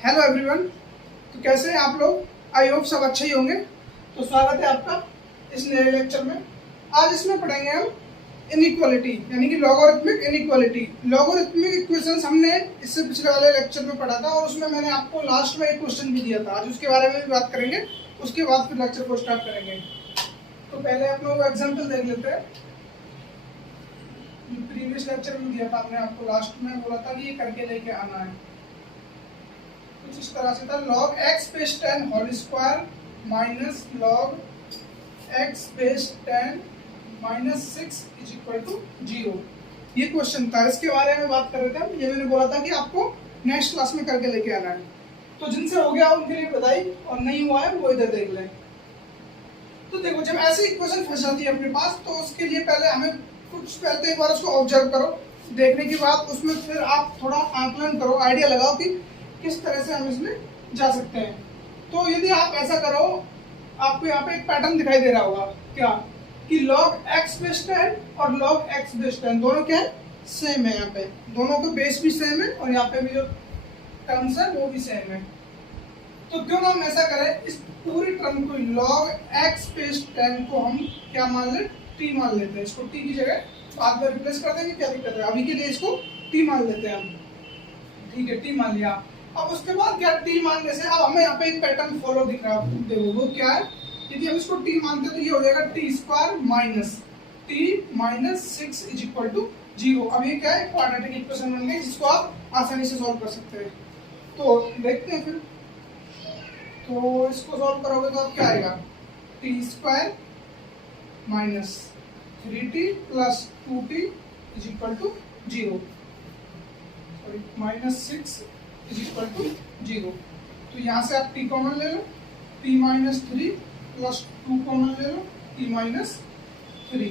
Hello everyone. तो कैसे हैं आप लोग? आई होप सब अच्छे ही होंगे। तो स्वागत है आपका इस नए लेक्चर में। आज इसमें पढ़ेंगे हम इनइक्वालिटी यानी कि लॉगरिथमिक इनइक्वालिटी। लॉगरिथमिक इक्वेशंस हमने इससे पिछले वाले लेक्चर में पढ़ा था और उसमें मैंने आपको लास्ट में एक क्वेश्चन भी दिया था। आज उसके बारे में भी बात करेंगे, उसके बाद फिर लेक्चर को स्टार्ट करेंगे। तो पहले आप लोग एग्जाम्पल देख लेते हैं। प्रीवियस लेक्चर में दिया था, हमने आपको लास्ट में बोला था कि ये करके लेके आना है। कुछ इस तरह से था, log x base 10 whole square minus log x base 10 minus 6 is equal to 0। ये क्वेश्चन था, इसके बारे में बात कर रहे थे हम। ये मैंने बोला था कि आपको नेक्स्ट क्लास में करके लेके आना है। तो जिनसे हो गया उनके लिए बधाई, और नहीं हुआ है वो इधर देख लें। तो देखो, जब ऐसी इक्वेशन फंस जाती है अपने पास, तो उसके लिए पहले हमें एक बार उसको ऑब्जर्व करो। देखने के बाद उसमें फिर आप थोड़ा आकलन करो, आइडिया लगाओ कि किस तरह से हम इसमें जा सकते हैं। तो यदि आप ऐसा करो, आपको यहाँ पे एक पैटर्न दिखाई दे रहा होगा क्या, कि log x बेस 10 और log x बेस 10 दोनों क्या है, सेम है। यहाँ पे दोनों का बेस भी सेम है और यहाँ पे भी जो टर्म्स है वो भी सेम है। तो क्यों हम ऐसा करें, इस पूरी टर्म को log x बेस 10 को हम क्या मान ले, t मान लेते हैं। इसको t की जगह बाद में रिप्लेस कर देंगे, क्या दिक्कत है। अभी के लिए इसको t मान लेते हैं हम, ठीक है, t मान लिया। अब उसके बाद क्या, t मानने से अब हमें यहाँ पे एक पैटर्न फॉलो दिख रहा है। देखो वो क्या है, यदि हम इसको t मानते हैं तो ये हो जाएगा t square minus t minus 6 is equal to 0। अब ये क्या है, क्वाड्रेटिक इक्वेशन बन गई जिसको आप आसानी से सॉल्व कर सकते हैं। तो देखते हैं फिर। तो इसको सॉल्व करोगे तो अब क्या आएगा, t square minus 3t plus 2t is equal to 0 minus 6 is equal to 0। तो यहाँ से आप t कॉमन ले लो, t माइनस 3 प्लस 2 कॉमन ले लो, t minus 3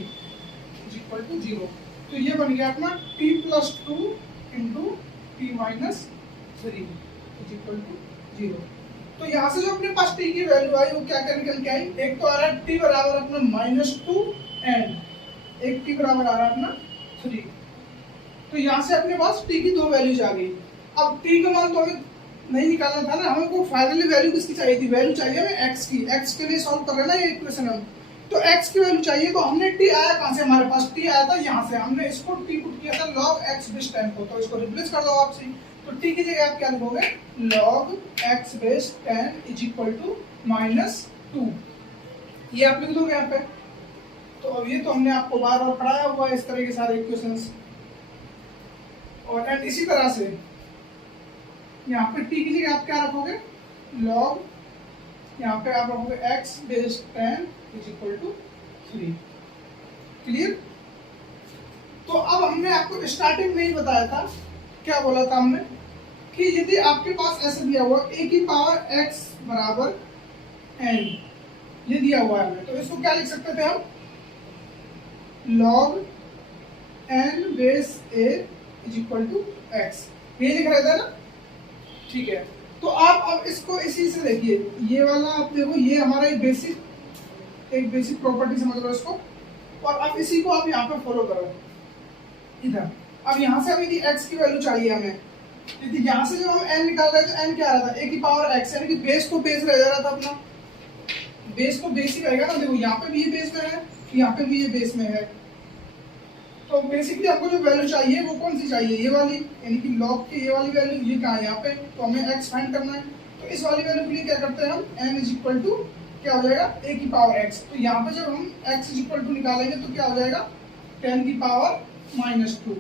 is equal to 0। तो ये बन गया अपना t plus 2 into t minus 3 is equal to 0। तो यहाँ से जो अपने पास t की वैल्यू आई वो क्या क्या निकल के आई, एक तो आ रहा है t बराबर अपना -2 एंड एक t बराबर आ रहा है अपना 3। तो यहाँ से अपने पास t की दो वैल्यूज आ गई। अब t का मान तो हमें नहीं निकालना था ना, हमें को फाइनली वैल्यू किसकी चाहिए थी, वैल्यू चाहिए हमें x की। x के लिए सॉल्व कर रहे हैं ना ये इक्वेशन हम, तो x की वैल्यू चाहिए। तो हमने t आया कहाँ से, हमारे पास t आया था यहाँ से, हमने इसको t पुट किया था log x बेस 10 को। तो इसको रिप्लेस कर दो आपसे। तो t की जगह आप क्या लिखोगे, log x base 10 is equal to -2। ये आप लिख दोगे यहाँ पे। तो अब ये तो हमने आपको बार बार पढ़ाया हुआ है इस तरह के सारे इक्वेशंस। और एंड इसी तरह से यहाँ पे t की जगह आप क्या रखोगे, log यहाँ पे आप रखोगे x base 10 is equal to 3। Clear. तो अब हमने आपको स्टार्टिंग में ही बताया था, क्या बोला था हमने, कि यदि आपके पास ऐसे दिया हुआ a की पावर x बराबर n, ये दिया हुआ है, तो इसको क्या लिख सकते थे हम, log n base a is equal to x। ये लिख रहे थे ना, ठीक है। तो आप अब इसको इसी से देखिए, ये वाला आप देखो, ये हमारा एक बेसिक प्रॉपर्टी समझ लो इसको। और अब इसी को आप यहाँ पे फॉलो करो इधर। अब यहाँ से अभी x की वैल्यू चाहिए हमें, यदि यहाँ से जब हम n निकाल रहे थे, n क्या आ रहा था, a की पावर x, यानी कि बेस तो बेस रह जा रहा था अपना, बेस तो बेस ही रहेगा ना। देखो यहाँ पे भी ये बेस में है, यहाँ पे भी ये बेस में है। तो बेसिकली आपको जो वैल्यू चाहिए वो कौन सी चाहिए, ये वाली, यानी कि log की ये वाली वैल्यू। ये कहाँ है, यहाँ पे, तो हमें x फाइंड करना है। तो इस वाली वैल्यू के लिए क्या करते हैं हम, n इज इक्वल टू क्या हो जाएगा, a की पावर x। तो यहाँ पे जब हम x इज इक्वल टू निकालेंगे तो क्या हो जाएगा, 10 की पावर -2।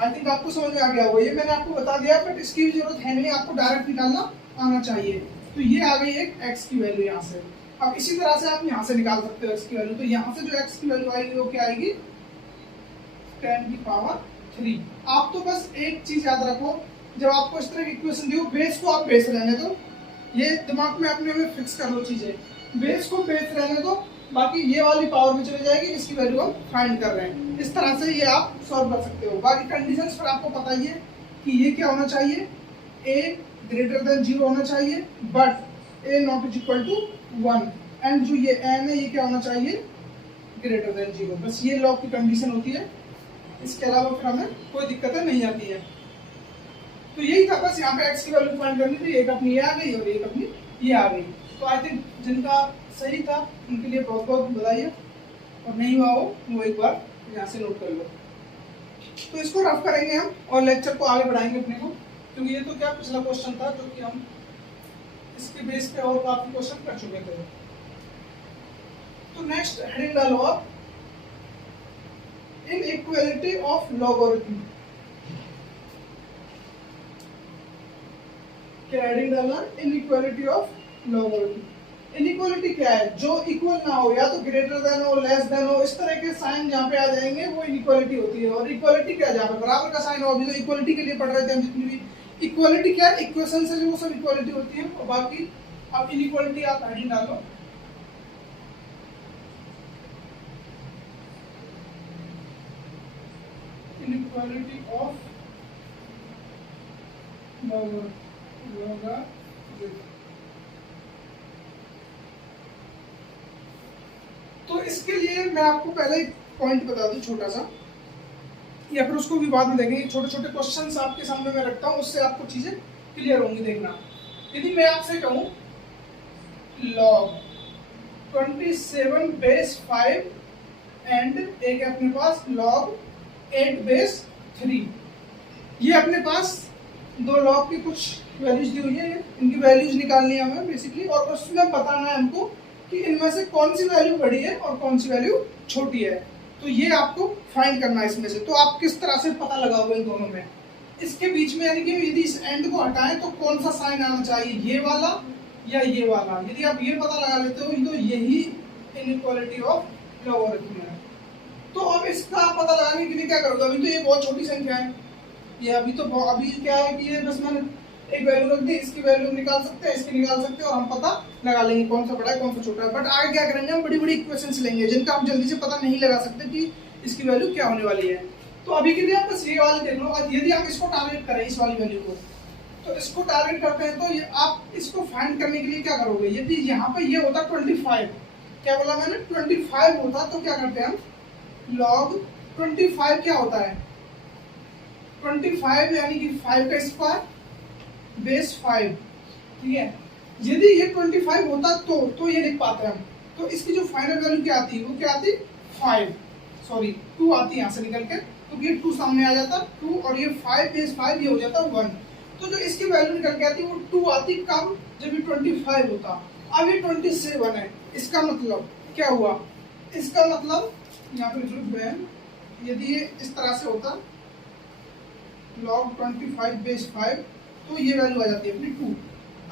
आई थिंक आपको समझ में आ गया होगा। ये मैंने आपको बता दिया, बट इसकी भी जरूरत है नहीं, आपको डायरेक्ट निकालना आना चाहिए। तो ये आ गई एक x की वैल्यू यहाँ से। अब इसी तरह से आप यहाँ से निकाल सकते हो x की वैल्यू। तो यहाँ से जो x की वैल्यू आएगी वो क्या आएगी, 10 की पावर 3। आप तो बस एक चीज याद रखो, जब आपको इस तरह की इक्वेशन दी हो, बेस को आप बेस रहने दो। ये दिमाग में अपने में फिक्स कर लो चीजें, बेस को बेस रहने दो, बाकी ये वाली पावर में चले जाएगी जिसकी वैल्यू हम फाइंड कर रहे हैं। इस तरह से ये आप सॉल्व कर सकते हो। बाकी कंडीशंस पर आपको पता ही है कि ये क्या होना चाहिए, a ग्रेटर देन 0 होना चाहिए, but a not is equal to 1, and जो ये n है ये क्या होना चाहिए, ग्रेटर देन 0। बस ये लॉ की कंडीशन होती है, इसके अलावा फिर हमें कोई दिक्कतें नहीं आती है। तो यही था बस, यहाँ पे x की वैल्यू फाइंड करनी थी। एक अपनी ये आ गई और एक अपनी ये आ गई। तो आई थिंक जिनका सही था उनके लिए बहुत बहुत बधाई, और नहीं हुआ हो वो एक बार यहाँ से नोट कर लो। तो इसको रफ करेंगे हम और लेक्चर को आगे बढ़ाएंगे अपने को, क्योंकि ये तो क्या पिछला क्वेश्चन था जो कि हम इसके बेस पे और काफी क्वेश्चन कर चुके थे। तो नेक्स्ट हेडिंग डालो आप, इनइक्वालिटी ऑफ लॉगरिथम। क्या हेडिंग डालना? Inequality of logarithm. इनइक्वालिटी क्या है? जो इक्वल ना हो, या तो ग्रेटर देन हो, लेस देन हो, इस तरह के साइन जहाँ पे आ जाएंगे वो इनइक्वालिटी होती है। और इक्वालिटी क्या है? जहाँ पे बराबर का साइन हो, अभी तो इक्वालिटी के लिए पढ़ रहे थे हम जितनी भी। इक्वालिटी क्या है? इक्वेशन से जो वो सब इक्वालिटी होती है। और बाकी अब इनइक्वालिटी आप हेडिंग डालो, इनइक्वालिटी ऑफ लॉगरिथम। तो इसके लिए मैं आपको पहले एक पॉइंट बता दूं छोटा सा, या फिर उसको भी बाद में देखेंगे। छोटे छोटे क्वेश्चंस आपके सामने मैं रखता हूं, उससे आपको चीजें क्लियर होंगी। देखना, यदि मैं आपसे कहूं log 27 बेस 5 एंड एक अपने पास log 8 बेस 3, ये अपने पास दो लॉग की कुछ वैल्यूज दी हुई है, इनकी वैल्यूज निकालनी है हमें बेसिकली, और उसमें बताना है हमको कि इनमें से कौन सी वैल्यू बड़ी है और कौन सी वैल्यू छोटी है। तो ये आपको फाइंड करना है इसमें से। तो आप किस तरह से पता लगाओगे इन दोनों में, इसके बीच में, यानी कि यदि इस एंड को हटाएं तो कौन सा साइन आना चाहिए, ये वाला या ये वाला। यदि आप ये पता लगा लेते हो तो यही इनइक्वालिटी ऑफ लॉगरिथम है। तो अब इसका पता लगाने के लिए क्या करोगे? अभी तो ये बहुत छोटी संख्या है, ये अभी क्या है कि ये बस मैंने एक वैल्यू रख दी, इसकी वैल्यू निकाल सकते हैं, इसकी निकाल सकते हैं, और हम पता लगा लेंगे कौन सा बड़ा है कौन सा छोटा है। बट आगे क्या करेंगे, हम बड़ी बड़ी इक्वेशंस लेंगे जिनका हम जल्दी से पता नहीं लगा सकते कि इसकी वैल्यू क्या होने वाली है। तो अभी के लिए आप बस ये वाली देख लो। यदि आप इसको टारगेट करें, इस वाली वैल्यू को, तो इसको टारगेट करते हैं, तो आप इसको फाइंड करने के लिए क्या करोगे? यदि यहाँ पे ये होता 25, क्या बोला मैंने, 25 होता, तो क्या करते हैं हम, log 25 क्या होता है, 25 यानी कि 5 का स्क्वायर बेस 5, ठीक है। यदि ये 25 होता तो ये लिख पाते हैं हम। तो इसकी जो फाइनल वैल्यू क्या आती है, वो क्या आती, 2 आती है यहाँ से निकल के, तो ये 2 सामने आ जाता 2, और ये 5 बेस 5 ये हो जाता 1। तो जो इसकी वैल्यू निकल के आती वो 2 आती कब, जब ये 25 होता। अब ये 27 है, इसका मतलब क्या हुआ, इसका मतलब यहाँ पे लिख रहे हैं, यदि ये इस तरह से होता log 25 बेस 5, तो ये वैल्यू आ जाती है अपनी 2।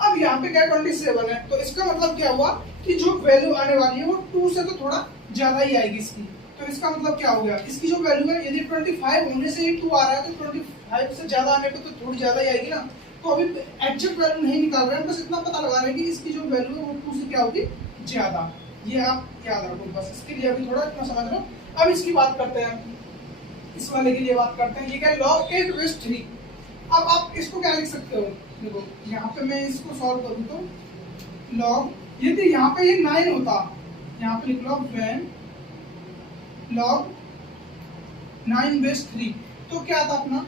अब यहाँ पे क्या 27 है, तो इसका मतलब क्या हुआ कि जो वैल्यू आने वाली है वो 2 से तो थोड़ा ज्यादा ही आएगी इसकी। तो इसका मतलब क्या हो गया, इसकी जो वैल्यू है, यदि 25 होने से ही 2 आ रहा है, तो 25 से ज्यादा आने पे तो थोड़ी ज्यादा ही आएगी ना। तो अभी एग्जैक्ट वैल्यू नहीं निकाल रहे हैं, बस इतना पता लगा रहे हैं कि इसकी जो वैल्यू है वो 2 से क्या होगी, ज्यादा। ये आप याद रखो बस, इसके लिए अभी थोड़ा इतना समझ लो। अब इसकी बात करते हैं, इस वाले के लिए बात करते हैं। ये क्या है, log 8 बेस 3। अब आप इसको क्या लिख सकते हो, देखो यहाँ पे मैं इसको सॉल्व करूँ तो log, यदि यहाँ पे ये 9 होता, यहाँ पे लिख लो when log 9 बेस 3, तो क्या था अपना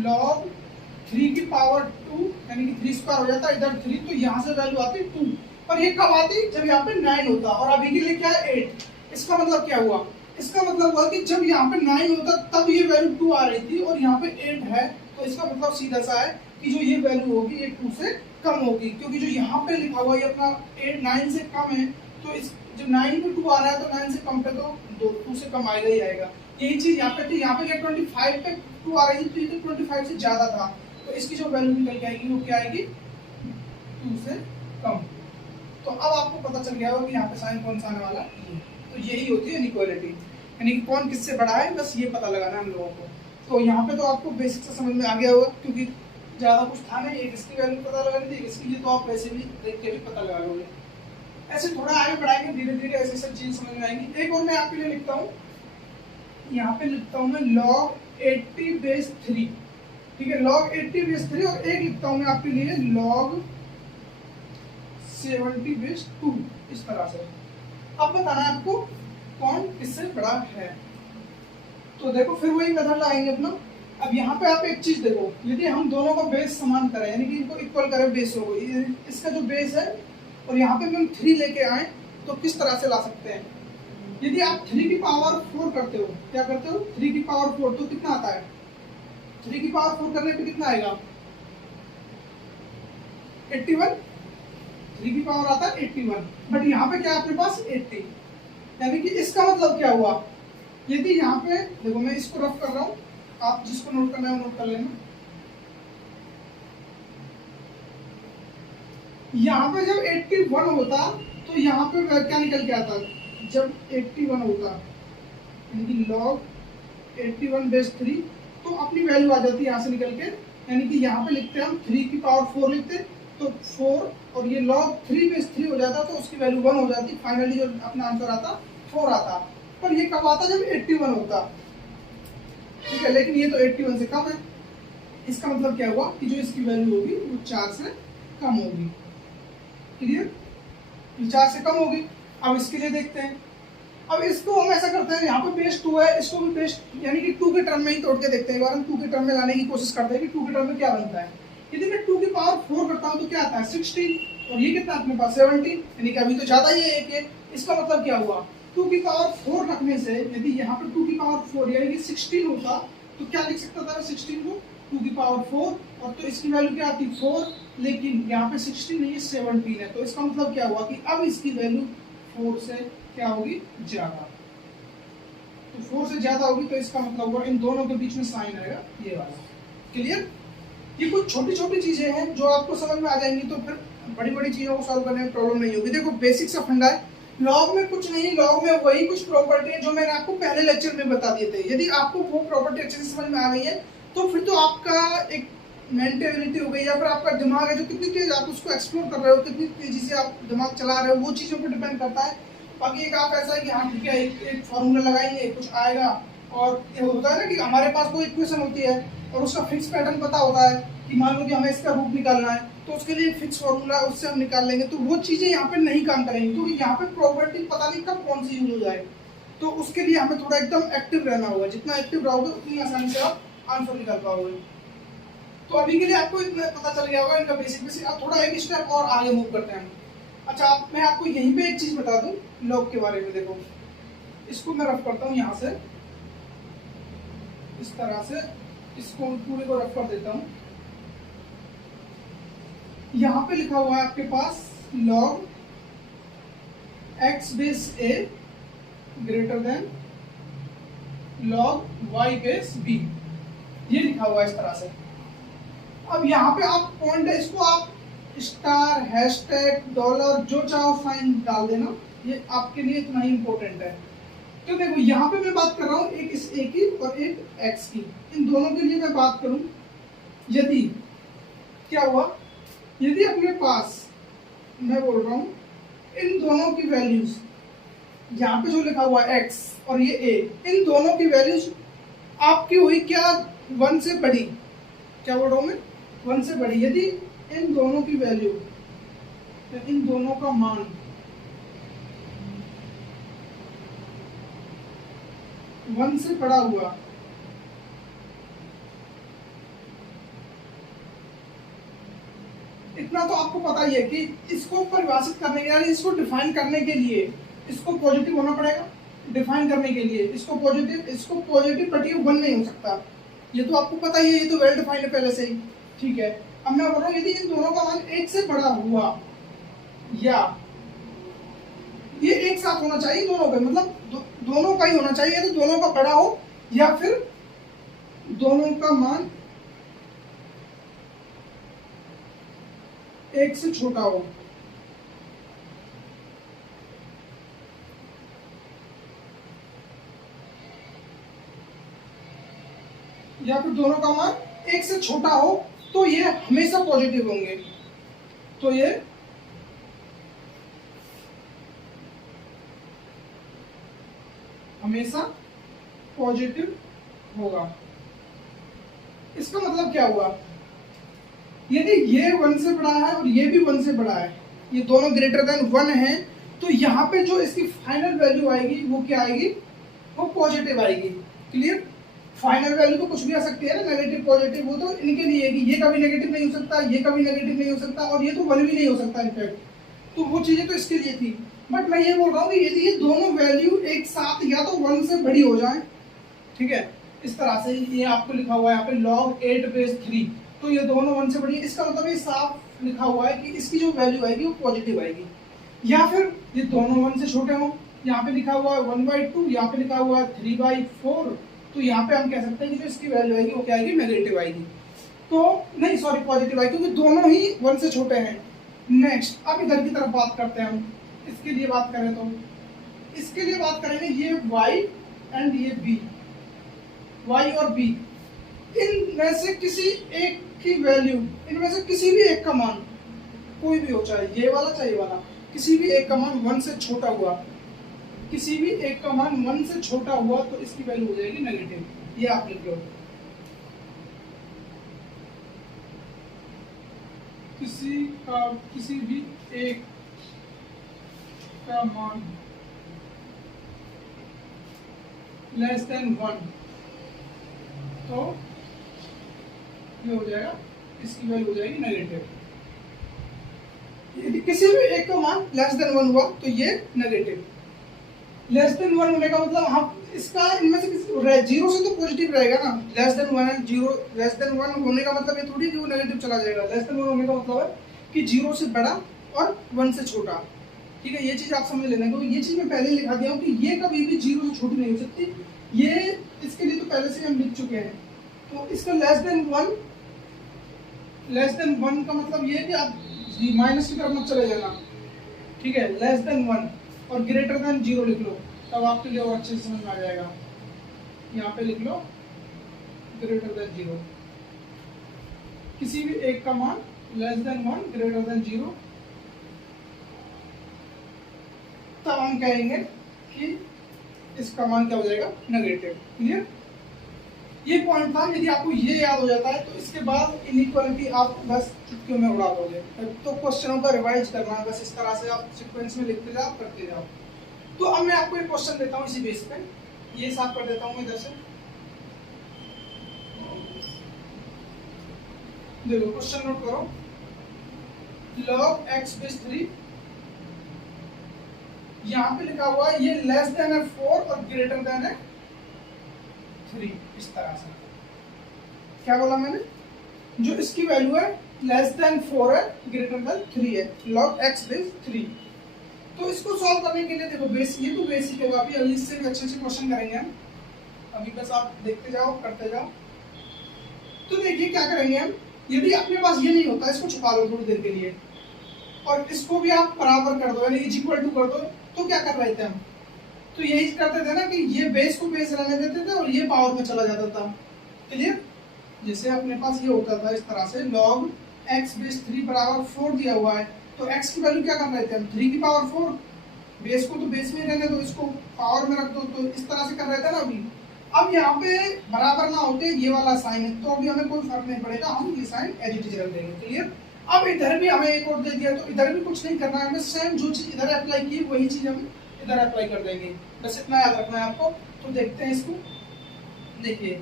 log 3 की पावर 2, यानी कि 3 स्क्वायर हो जाता, इधर 3, तो यहाँ से वैल्यू आती 2। और ये कब आती, जब यहाँ पे 9 होता, और अभी के लिए क्या है 8। इसका मतलब क्या हुआ, इसका मतलब हुआ कि जब यहाँ पे 9 होता तब ये वैल्यू 2 आ रही थी, और यहाँ पे 8 है, तो इसका मतलब सीधा सा है कि जो ये वैल्यू होगी ये 2 से कम होगी, क्योंकि जो यहाँ पे लिखा हुआ ये अपना 8 9 से कम है, तो इस जब 9 पे 2 आ रहा है तो 9 से कम पे तो 2 से कम आएगा ही आएगा। यही चीज यहाँ पे थी, यहाँ पे क्या 25 पे 2 आ रही थी, तो ये 25 से ज्यादा था, तो इसकी जो वैल्यू निकल के आएगी वो क्या आएगी, 2 से कम। तो अब आपको पता चल गया होगा कि यहाँ पे साइन कौन सा आने वाला है। तो यही होती है इनइक्वालिटी, यानी कि कौन किससे बड़ा है, बस ये पता लगाना है हम लोगों को। तो यहाँ पे तो आपको बेसिक से समझ में आ गया होगा, क्योंकि ज़्यादा कुछ था नहीं, एक इसकी वैल्यू पता लगानी थी, इसके लिए तो आप वैसे भी देख के भी पता लगा लोगे। ऐसे थोड़ा आगे बढ़ाएंगे धीरे धीरे, ऐसे सब चीज़ समझ में आएंगी। एक और मैं आपके लिए लिखता हूँ, यहाँ पे लिखता हूँ मैं log 80 बेस 3, ठीक है, log 80 बेस 3, और एक लिखता हूँ मैं आपके लिए log 70 बेस 2, इस तरह से। अब बताना है आपको कौन किससे बड़ा है। तो देखो फिर वही मेथड लगाएंगे अपना, अब यहाँ पे आप एक चीज देखो, यदि हम दोनों का बेस समान करें, यानी कि इनको इक्वल करें बेस हो, इसका जो बेस है और यहाँ पे हम 3 लेके आए, तो किस तरह से ला सकते हैं? यदि आप 3 की पावर 4 करते हो, क्या करते हो 3 की पावर 4, तो कितना आता है? 3 की पावर 4 करने पे कितना आएगा? 81। 3 की पावर आता है 81, बट यहाँ पे क्या अपने पास 80, यानी कि इसका मतलब क्या हुआ? यदि यहाँ पे देखो, मैं इसको रफ कर रहा हूँ, आप जिसको नोट करना है वो नोट कर लेना। यहाँ पे जब 81 होता तो यहाँ पे क्या निकल के आता? जब 81 होता यानी कि log 81/3, तो अपनी वैल्यू आ जाती है यहाँ से निकल के, यानी कि यहाँ पे लिखते हैं हम 3 की पावर 4 लिखते, तो 4 और ये log 3/3 हो जाता, तो उसकी वैल्यू 1 हो जाती। फाइनली जो अपना आंसर आता 4 आता। पर ये कब आता? जब 81 होता, ठीक है, लेकिन ये तो 81 से कम है। इसका मतलब क्या हुआ कि जो इसकी वैल्यू होगी वो 4 से कम होगी। क्लियर? 4 से कम होगी। अब इसके लिए देखते हैं। अब इसको हम ऐसा करते हैं, यहाँ पे बेस 2 है, इसको भी बेस यानी कि 2 के टर्म में ही तोड़ के देखते हैं। एक बार हम 2 के टर्म में लाने की कोशिश करते हैं कि 2 के टर्म में क्या बनता है। यदि मैं 2 की पावर 4 करता हूँ तो क्या आता है? 16, और ये कितना अपने पास? 17, यानी कि अभी तो ज्यादा ही है एक है। इसका मतलब क्या हुआ? 2 की पावर 4 रखने से यदि यहाँ पे 2 की पावर 4 यानी कि 16 होता, तो क्या लिख सकता था 16 को? 2 की पावर 4, और तो इसकी वैल्यू क्या आती? 4, लेकिन यहाँ पे 16 नहीं है, 17 है। तो इसका मतलब क्या हुआ कि अब इसकी वैल्यू 4 से क्या होगी? ज्यादा। तो 4 से ज्यादा होगी, तो इसका मतलब हुआ इन दोनों के बीच में साइन आएगा ये वाला। क्लियर? ये कुछ छोटी छोटी चीजें हैं जो आपको समझ में आ जाएंगी, तो फिर बड़ी बड़ी चीजों को सॉल्व करने में प्रॉब्लम नहीं होगी। देखो बेसिक सा फंडा है। लॉग में कुछ नहीं, लॉग में वही कुछ प्रॉपर्टी है जो मैंने आपको पहले लेक्चर में बता दिए थे। यदि आपको वो प्रॉपर्टी अच्छे से समझ में आ गई है, तो फिर तो आपका एक मेंटेबिलिटी हो गई, या फिर आपका दिमाग है जो कितनी तेज आप उसको एक्सप्लोर कर रहे हो, कितनी तेजी से आप दिमाग चला रहे हो, वो चीजों पर डिपेंड करता है। बाकी एक आप ऐसा है कि हाँ ठीक है, एक फॉर्मूला लगाएंगे, कुछ आएगा, और ये होता है ना कि हमारे पास कोई इक्वेशन होती है और उसका फिक्स पैटर्न पता होता है कि मान लो कि हमें इसका रूट निकालना है, तो उसके लिए फिक्स फॉर्मूला उससे हम निकाल लेंगे। तो वो चीजें यहाँ पे नहीं काम करेंगी, क्योंकि यहाँ पे प्रॉपर्टी पता नहीं कब कौन सी यूज हो जाए। तो उसके लिए हमें थोड़ा एकदम एक्टिव रहना होगा। जितना एक्टिव रहोगे उतनी आसानी से आप आंसर निकाल पाओगे। तो अभी के लिए आपको इतना पता चल गया होगा इनका बेसिक। अब थोड़ा एक स्टेप और आगे मूव करते हैं। अच्छा, मैं आपको यहीं पे एक चीज बता दूं लॉग के बारे में। देखो, इसको मैं रफ करता हूँ यहाँ से, इस तरह से इसको पूरे को रफ कर देता हूँ। यहाँ पे लिखा हुआ है आपके पास log x base a greater than log y base b, ये लिखा हुआ है इस तरह से। अब यहाँ पे आप पॉइंट है, इसको आप स्टार, हैशटैग, डॉलर, जो चाहो साइन डाल देना, ये आपके लिए इतना ही इंपॉर्टेंट है। तो देखो यहाँ पे मैं बात कर रहा हूँ एक इस a की और एक x की। इन दोनों के लिए मैं बात करूं, यदि क्या हुआ, यदि अपने पास, मैं बोल रहा हूं इन दोनों की वैल्यूज, यहाँ पे जो लिखा हुआ है x और ये a, इन दोनों की वैल्यूज आपकी हुई क्या? 1 से बड़ी। क्या बोल रहा हूं मैं? 1 से बड़ी। यदि इन दोनों की वैल्यू, इन दोनों का मान 1 से बड़ा हुआ, इतना तो आपको पता ही है कि इसको परिभाषित करने के लिए, इसको डिफाइन करने के लिए इसको पॉजिटिव होना पड़ेगा। डिफाइन करने के लिए इसको पॉजिटिव बटी 1 नहीं हो सकता, ये तो आपको पता ही है, ये तो वेल डिफाइंड है पहले से ही। ठीक है, अब मैं बोल रहा हूँ यदि इन दोनों का मान 1 से बड़ा हुआ, या ये एक साथ होना चाहिए दोनों का, मतलब दोनों का ही होना चाहिए, तो दोनों का बड़ा हो, या फिर दोनों का मान 1 से छोटा हो। या फिर दोनों का मान 1 से छोटा हो, तो ये हमेशा पॉजिटिव होंगे। तो ये हमेशा पॉजिटिव होगा। इसका मतलब क्या हुआ, यदि ये 1 से बड़ा है और ये भी 1 से बड़ा है, ये दोनों ग्रेटर देन 1 है, तो यहाँ पे जो इसकी फाइनल वैल्यू आएगी वो क्या आएगी? वो पॉजिटिव आएगी। क्लियर? फाइनल वैल्यू तो कुछ भी आ सकती है ना, नेगेटिव पॉजिटिव, वो तो इनके लिए है कि ये कभी नेगेटिव नहीं हो सकता, ये कभी नेगेटिव नहीं हो सकता, और ये तो 1 भी नहीं हो सकता इनफैक्ट, तो वो चीजें तो इसके लिए थी। बट मैं ये बोल रहा हूँ कि यदि ये दोनों वैल्यू एक साथ या तो 1 से बड़ी हो जाए, ठीक है, इस तरह से ये आपको लिखा हुआ है यहाँ पे log 8 बेस 3, तो ये दोनों 1 से बड़ी है, इसका मतलब ये साफ लिखा हुआ है कि इसकी जो वैल्यू आएगी वो पॉजिटिव आएगी। या फिर ये दोनों 1 से छोटे हों, यहाँ पे लिखा हुआ है 1/2, यहाँ पे लिखा हुआ है 3/4, तो यहाँ पे हम कह सकते हैं कि जो इसकी वैल्यू आएगी वो क्या आएगी, नेगेटिव आएगी। तो नहीं सॉरी पॉजिटिव आएगी, क्योंकि दोनों ही 1 से छोटे हैं। नेक्स्ट अब इधर की तरफ बात करते हैं हम, इसके लिए बात करें तो इसके लिए बात करेंगे ये y एंड ये b, y और b, इनमें से किसी एक की वैल्यू, इनमें से किसी भी एक का मान कोई भी हो, चाहे ये वाला चाहे ये वाला, किसी भी एक का मान 1 से छोटा हुआ, किसी भी एक का मान 1 से छोटा हुआ तो इसकी वैल्यू हो जाएगी नेगेटिव। ये आप लिख लो, किसी भी एक का मान लेस देन 1 तो ये हो जाएगा, इसकी वैल्यू हो जाएगी नेगेटिव। यदि किसी भी एक का मान लेस देन 1 हुआ तो ये नेगेटिव। लेस देन 1 होने का मतलब हम इसका इनमें से किसी जीरो से तो पॉजिटिव रहेगा ना, less than 1 and zero, less than 1 होने का मतलब ये थोड़ी कि वो नेगेटिव चला जाएगा, लेस देन 1 होने का मतलब है कि जीरो से बड़ा और 1 से छोटा, ठीक है, ये चीज आप समझ लेना, क्योंकि ये चीज मैं पहले लिखा दिया हूँ कि ये कभी भी जीरो से छोटी नहीं हो सकती, ये इसके लिए तो पहले से हम लिख चुके हैं। तो इसका लेस देन 1 का मतलब ये है कि आप माइनस की तरफ मत चले जाना, ठीक है, लेस देन 1 और ग्रेटर देन 0 लिख लो, तब आपके लिए और अच्छे से समझ में आ जाएगा। यहाँ पे लिख लो ग्रेटर देन 0, किसी भी एक का मान लेस देन 1 ग्रेटर देन 0, तब हम कहेंगे कि इसका मान क्या हो जाएगा, नेगेटिव। क्लियर, ये पॉइंट था। यदि आपको ये याद हो जाता है तो इसके बाद इनइक्वालिटी आप बस चुटकियों में उड़ा दोगे, तो क्वेश्चनों का रिवाइज करना है, बस इस तरह से आप सीक्वेंस में लिखते जाओ, करते जाओ। तो अब मैं आपको एक क्वेश्चन देता हूँ इसी बेस पे, ये साफ कर देता हूँ इधर से, देखो क्वेश्चन नोट करो, log x बेस 3, यहाँ पे लिखा हुआ है ये लेस देन है 4 और ग्रेटर देन है 3, इस तरह से। क्या बोला मैंने, जो इसकी वैल्यू है लेस देन 4 है, ग्रेटर देन 3 है, log x बेस 3। तो इसको सॉल्व करने के लिए देखो बेस, ये तो बेसिक होगा, अभी इससे भी अच्छे अच्छे क्वेश्चन करेंगे हम, अभी बस आप देखते जाओ करते जाओ। तो देखिए क्या करेंगे हम, यदि अपने पास ये नहीं होता, इसको छुपा लो थोड़ी देर के लिए और इसको भी आप बराबर कर दो, यानी इज इक्वल टू कर दो, तो क्या कर रहे थे हम, तो यही करते थे ना कि ये बेस को बेस रहने देते थे और ये पावर में चला जाता था। क्लियर, जैसे अपने पास ये होता था इस तरह से log x बेस 3 बराबर 4 दिया हुआ है, तो x की वैल्यू क्या कर रहे थे हम, 3 की पावर 4, बेस को तो बेस में रहने दो, इसको पावर में रख दो, तो इस तरह से कर रहे थे ना अभी। अब यहाँ पे बराबर ना होते ये वाला साइन है, तो अभी हमें कोई फर्क नहीं पड़ेगा, हम ये साइन एज इट इज रख देंगे। क्लियर, अब इधर भी हमें एक और दे दिया, तो इधर भी कुछ नहीं करना है हमें, सेम जो चीज इधर अप्लाई की वही चीज हम इधर अप्लाई कर देंगे, बस इतना याद रखना है आपको। तो देखते हैं इसको, देखिए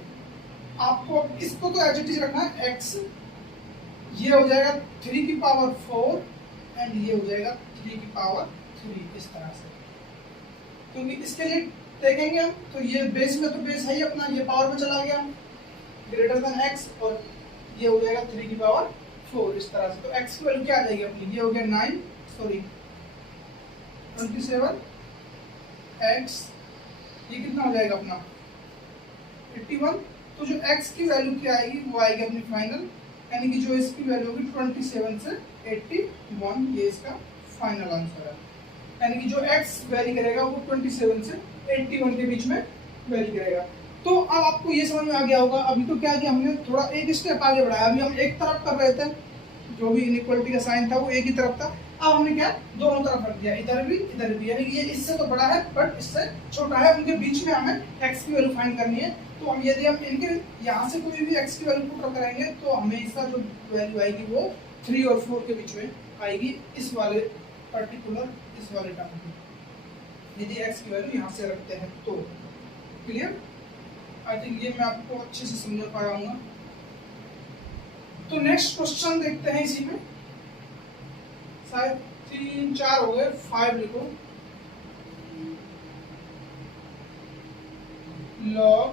आपको इसको तो एज इट इज रखना है, x ये हो जाएगा 3 की पावर 4 एंड ये हो जाएगा 3 की पावर 3, इस तरह से। क्योंकि इसके लिए देखेंगे हम, तो ये बेस में तो बेस है ही अपना, ये पावर में चला गया ग्रेटर देन x और ये हो जाएगा 3 की पावर 4, इस तरह से। तो x की वैल्यू क्या आ जाएगी अपनी, ये हो गया 27, x ये कितना हो जाएगा अपना 81। तो जो x की वैल्यू क्या आएगी वो आएगी अपनी फाइनल, यानी कि जो इसकी वैल्यू होगी 27 से 81, ये इसका फाइनल आंसर है। यानी कि जो x वैरी करेगा वो 27 से 81 के बीच में वैरी करेगा। तो अब आपको ये समझ में आ गया होगा, अभी तो क्या कि हमने थोड़ा एक स्टेप आगे बढ़ाया, अभी हम एक तरफ कर रहे थे, जो भी इनइक्वालिटी का साइन था वो एक ही तरफ था, अब हमने क्या दोनों तरफ रख दिया, इधर भी, यानी ये इससे तो बड़ा है बट इससे छोटा है, उनके बीच में हमें x की वैल्यू फाइंड करनी है। तो हम यदि हम इनके यहाँ से कोई भी x की वैल्यू पुट करेंगे तो हमेशा जो वैल्यू आएगी वो 3 और 4 के बीच में आएगी, इस वाले पर्टिकुलर इस वाले टर्म की, यदि x की वैल्यू यहाँ से रखते हैं तो। क्लियर, आई थिंक ये मैं आपको अच्छे से समझा पाया हूँ। तो नेक्स्ट क्वेश्चन देखते हैं इसी में, शायद 3 4 हो गए, 5 लिखो। log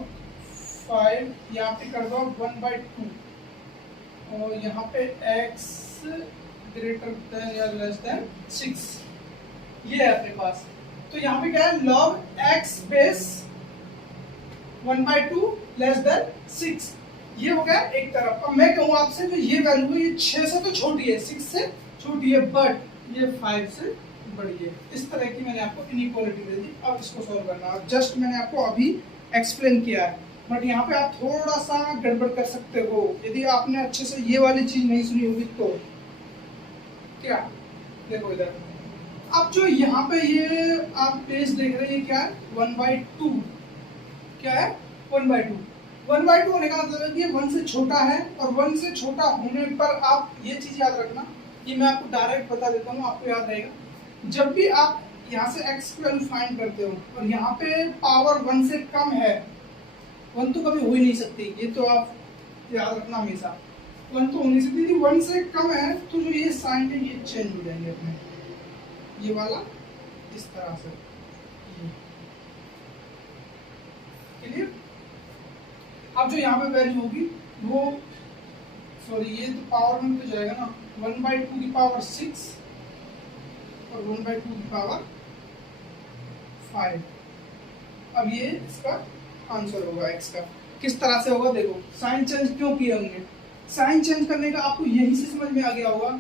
5 यहाँ पे कर दो 1/2 और यहाँ पे x ग्रेटर देन या लेस देन 6, ये है अपने पास। तो यहाँ पे क्या है, log x base 1/2 less than 6, ये हो गया एक तरफ। अब मैं कहूँ आपसे जो ये वैल्यू है ये 6 से तो छोटी है, 6 से छोटी है, बट ये 5 से बड़ी है। इस तरह की मैंने आपको इनइक्वालिटी दे दी। अब इसको सॉल्व करना है, जस्ट मैंने आपको अभी एक्सप्लेन किया है, बट यहाँ पे आप थोड़ा सा गड़बड़ कर सकते हो यदि आपने अच्छे से ये वाली चीज नहीं सुनी होगी तो। क्या देखो इधर, अब जो यहाँ पे ये आप पेज देख रहे हैं क्या है, 1/2, क्या है 1/2। 1/2 होने का मतलब है कि 1 से छोटा है, और 1 से छोटा होने पर आप ये चीज याद रखना, ये मैं आपको डायरेक्ट बता देता हूँ, आपको याद रहेगा। जब भी आप यहाँ से x की वैल्यू फाइंड करते हो और यहाँ पे पावर 1 से कम है, 1 तो कभी हो ही नहीं सकती, ये तो आप याद रखना हमेशा, 1 तो हो नहीं सकती। यदि 1 से कम है तो जो ये साइन है ये चेंज हो जाएंगे अपने, ये वाला इस तरह से, क्लियर। अब जो यहाँ पे वैल्यू होगी वो, सॉरी ये तो पावर में तो जाएगा ना, 1/2 की पावर 6 और 1/2 की पावर 5। अब ये इसका आंसर होगा x का। किस तरह से होगा देखो, साइन चेंज क्यों किया हमने, साइन चेंज करने का आपको यही से समझ में आ गया होगा।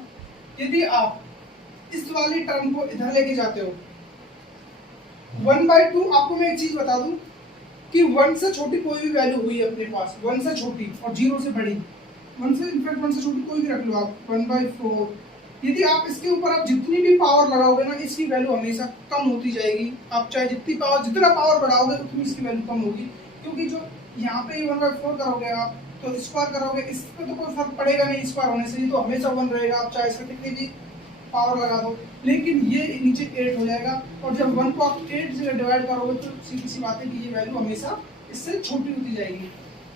यदि आप इस वाली टर्म को इधर लेके जाते हो 1/2, आपको मैं एक चीज बता दूं कि 1 से छोटी कोई भी वैल्यू हुई है अपने पास, 1 से छोटी और 0 से बड़ी, 1 से इनफैक्ट 1 से छोटी कोई भी रख लो आप, 1/4, यदि आप इसके ऊपर आप जितनी भी पावर लगाओगे ना, इसकी वैल्यू हमेशा कम होती जाएगी। आप चाहे जितना पावर बढ़ाओगे उतनी इसकी वैल्यू कम होगी, क्योंकि जो यहाँ पे 1/4 करोगे आप तो स्क्वायर करोगे, इस पे तो कोई फर्क पड़ेगा नहीं स्क्वायर होने से, तो हमेशा 1 रहेगा, आप चाहे इसका कितनी भी पावर लगा दो। लेकिन ये नीचे 8 हो जाएगा, और जब 1 को आप 8 से डिवाइड करोगे तो सीधी सी बात है कि ये वैल्यू हमेशा इससे छोटी होती जाएगी,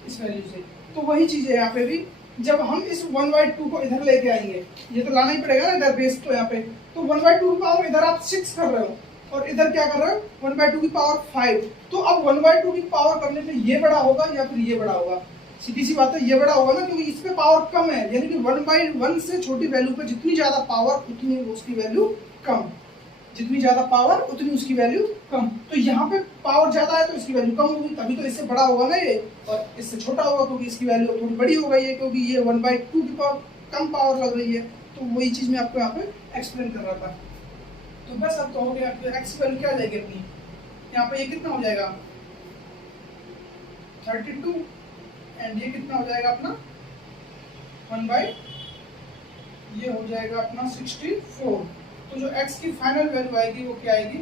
इस वैल्यू से। तो वही चीज है यहाँ पे भी, जब हम इस 1/2 को इधर लेके आएंगे, ये तो लाना ही पड़ेगा ना इधर बेस, तो यहाँ पे तो 1/2 की पावर इधर आप 6 कर रहे हो और इधर क्या कर रहे हो 1/2 की पावर 5। तो अब 1/2 की पावर करने पे ये बड़ा होगा या फिर ये बड़ा होगा, सीधी सी बात है ये बड़ा होगा ना, क्योंकि इस पे पावर कम है, यानी कि 1/1 से छोटी वैल्यू पे जितनी ज्यादा पावर उतनी उसकी वैल्यू कम, जितनी ज्यादा पावर उतनी उसकी वैल्यू कम। तो यहाँ पे पावर ज्यादा है तो इसकी वैल्यू कम होगी, तभी तो इससे बड़ा होगा ना ये, और इससे छोटा होगा क्योंकि इसकी वैल्यू थोड़ी बड़ी हो गई है, क्योंकि ये 1/2 की पावर कम पावर लग रही है। तो वही चीज मैं आपको यहाँ पे एक्सप्लेन कर रहा था। तो बस अब तो हो गया, एक्स की वैल्यू क्या आ जाएगी अपनी, यहाँ पे ये कितना हो जाएगा 32, एंड ये कितना हो जाएगा अपना 1/, ये हो जाएगा अपना 64। तो जो x की फाइनल वैल्यू आएगी वो क्या आएगी,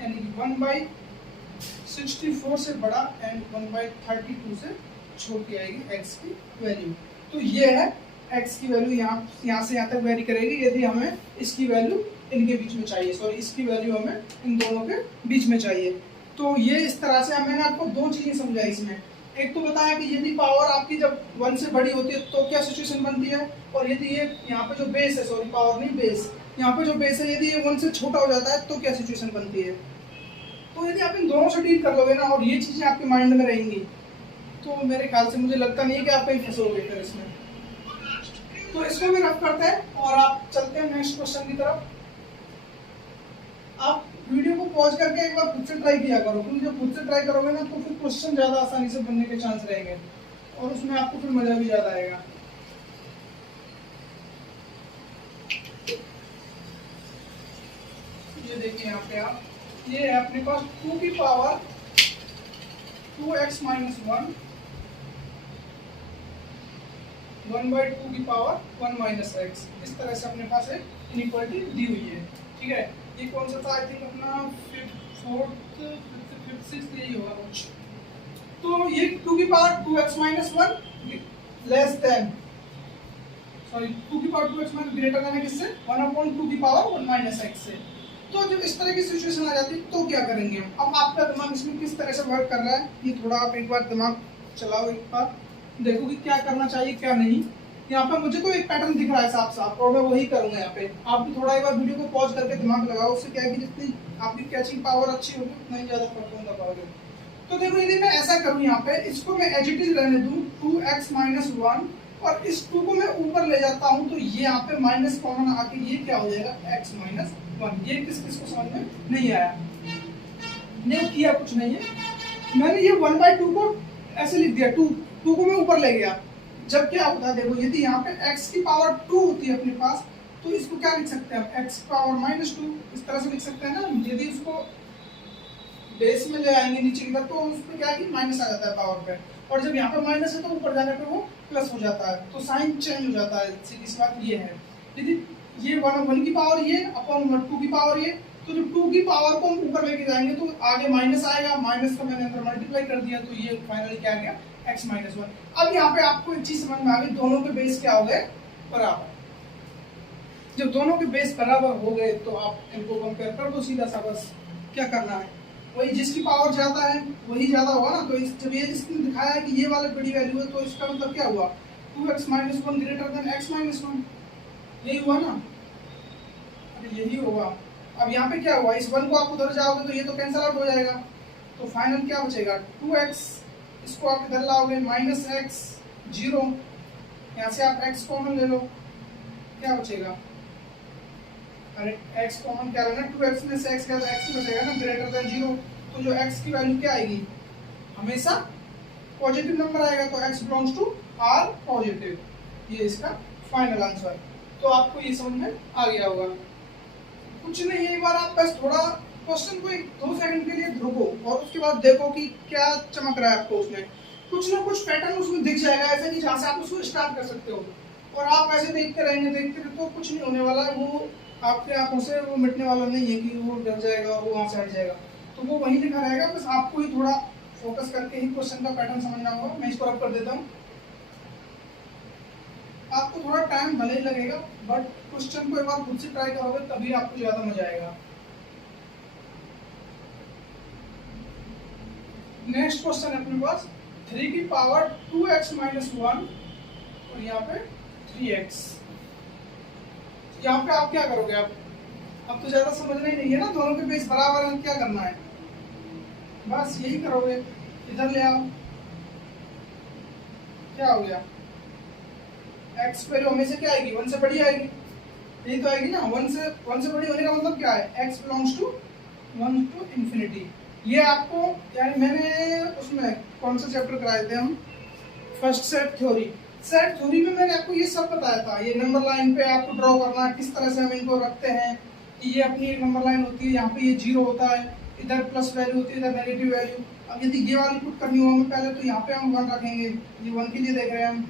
यानी कि 1/64 से बड़ा एंड 1/32 से छोटी आएगी x की वैल्यू। तो ये है x की वैल्यू, यहाँ से यहाँ तक वेरी करेगी यदि हमें इसकी वैल्यू इनके बीच में चाहिए, सॉरी इसकी वैल्यू हमें इन दोनों के बीच में चाहिए। तो ये इस तरह से मैंने आपको दो चीजें समझाई इसमें, एक तो बताया कि यदि पावर आपकी जब 1 से बड़ी होती है तो क्या सिचुएशन बनती है, और यदि ये यहाँ पे जो बेस है, सॉरी पावर नहीं बेस, यहाँ पे जो बेस है यदि ये 1 से छोटा हो जाता है तो क्या सिचुएशन बनती है। तो यदि आप इन दोनों से डील कर लोगे ना और ये चीजें आपके माइंड में रहेंगी तो मेरे ख्याल से मुझे लगता नहीं है कि आप कहीं फंसोगे फिर इसमें। तो इसको भी रफ करते हैं और आप चलते हैं नेक्स्ट क्वेश्चन की तरफ। आप वीडियो को पॉज करके एक बार खुद से ट्राई किया करो, क्योंकि जब खुद से ट्राई करोगे ना तो फिर क्वेश्चन ज्यादा आसानी से बनने के चांस रहेंगे और उसमें आपको फिर मजा भी ज्यादा आएगा। ये देखिए यहाँ पे आप, ये है अपने पास 2 की पावर 2x - 1, 1/2 की पावर 1 - x, इस तरह से अपने पास एक इनइक्वालिटी दी हुई है। ठीक है, ये कौन सा था, आई थिंक अपना 4th 5th 6th यही होगा कुछ। तो ये 2 की power 2x - 1 less than, sorry 2 की पावर 2x - ग्रेटर देन किससे 1/2 की पावर 1 - x से। तो जब इस तरह की सिचुएशन आ जाती है तो क्या करेंगे हम, अब आपका दिमाग इसमें किस तरह से वर्क कर रहा है ये थोड़ा आप एक बार दिमाग चलाओ एक बार, देखो कि क्या करना चाहिए क्या नहीं। यहाँ पे मुझे तो एक पैटर्न दिख रहा है साफ साफ और मैं वही करूंगा। यहाँ पे आप भी थोड़ा एक बार वीडियो को पॉज करके दिमाग लगाओ, उससे क्या है कि जितनी आपकी कैचिंग पावर अच्छी होगी उतना ही ज्यादा परफॉर्म कर पाओगे। तो देखो यदि मैं ऐसा करूँ, यहाँ पे इसको मैं एज इट इज रहने दूँ 2x माइनस 1 और इस 2 को मैं ऊपर ले जाता हूँ, तो ये यहाँ पे माइनस कॉमन आके ये क्या हो जाएगा x माइनस 1। ये किस किस को समझ में नहीं आया? नहीं किया कुछ नहीं है, मैंने ये 1/2 को ऐसे लिख दिया, 2 को मैं ऊपर ले गया। जब क्या होता है देखो, यदि यहाँ पे x की पावर 2 होती है अपने पास, तो इसको क्या लिख सकते हैं हम, x पावर माइनस 2 इस तरह से लिख सकते हैं ना। यदि उसको बेस में ले आएंगे नीचे की तरफ तो उसमें क्या है कि माइनस आ जाता है पावर पे, और जब यहाँ पे माइनस है तो ऊपर जाने पे वो प्लस हो जाता है, तो साइन चेंज हो जाता है। सीधी सी बात ये है, यदि ये 1 की पावर ये अपॉन 2 की पावर ये, तो जो 2 की पावर को हम ऊपर लेके जाएंगे तो आगे माइनस आएगा, माइनस का मैंने अंदर मल्टीप्लाई कर दिया, तो ये फाइनली क्या आ गया x माइनस 1। अब यहाँ पे आपको एक चीज समझ में आ गई, दोनों के बेस क्या हो गए बराबर। जब दोनों के बेस बराबर हो गए तो आप इनको कंपेयर कर दो सीधा सा, बस क्या करना है, वही जिसकी पावर ज्यादा है वही ज्यादा होगा ना। तो जब ये इसने दिखाया है कि ये वाला बड़ी वैल्यू है, तो इसका मतलब क्या हुआ, 2x minus 1 greater than x minus 1, यही हुआ ना, अरे यही होगा। अब यहाँ पे क्या हुआ, इस 1 को आप उधर जाओगे तो ये तो कैंसिल आउट हो जाएगा, तो फाइनल क्या बचेगा 2x, इसको आप इधर लाओगे माइनस x 0, यहाँ से आप x कॉमन ले लो, क्या बचेगा, अरे x कॉमन क्या लेना, 2x में से x क्या x बचेगा ना ग्रेटर देन 0, तो जो x की वैल्यू क्या आएगी, हमेशा पॉजिटिव नंबर आएगा, तो x belongs to r positive, ये इसका फाइनल आंसर। तो आपको ये समझ में आ गया होगा। कुछ नहीं, एक बार आप बस थोड़ा क्वेश्चन को 1-2 सेकंड के लिए रुको और उसके बाद देखो कि क्या चमक रहा है आपको उसमें, कुछ ना कुछ पैटर्न उसमें दिख जाएगा ऐसा कि जहाँ से आप उसको स्टार्ट कर सकते हो। और आप ऐसे देखते रहेंगे तो कुछ नहीं होने वाला है, वो आपके आंखों से वो मिटने वाला नहीं है कि वो डर जाएगा और वो वहाँ से हट जाएगा, तो वो वहीं लिखा रहेगा। बस आपको ही थोड़ा फोकस करके ही क्वेश्चन का पैटर्न समझना होगा। मैं इसको रब कर देता हूँ, आपको थोड़ा टाइम भले ही लगेगा, बट क्वेश्चन को एक बार खुद से ट्राई करोगे तभी आपको ज्यादा मजा आएगा। नेक्स्ट क्वेश्चन है अपने पास 3 की पावर 2x माइनस 1 और यहाँ पे 3x। यहाँ पे आप क्या करोगे, अब तो ज्यादा समझना ही नहीं है ना, दोनों के बेस बराबर है, क्या करना है, बस यही करोगे, इधर ले आओ, क्या हो गया, x वैल्यू हमेशा क्या आएगी 1 से बड़ी आएगी, यही तो आएगी ना, 1 से बड़ी होने का मतलब क्या है, x belongs to 1 to infinity. ये आपको यानी मैंने उसमें कौन सा चैप्टर कराए थे हम, फर्स्ट सेट थ्योरी में मैंने आपको ये सब बताया था। ये नंबर लाइन पे आपको ड्रॉ करना है, किस तरह से हम इनको रखते हैं कि ये अपनी एक नंबर लाइन होती है, यहाँ पे ये 0 होता है, इधर प्लस वैल्यू होती है, इधर नेगेटिव वैल्यू। अब यदि ये वाली पुट करनी हो हमें पहले, तो यहाँ पे हम 1 रखेंगे, ये 1 के लिए देख रहे हैं हम,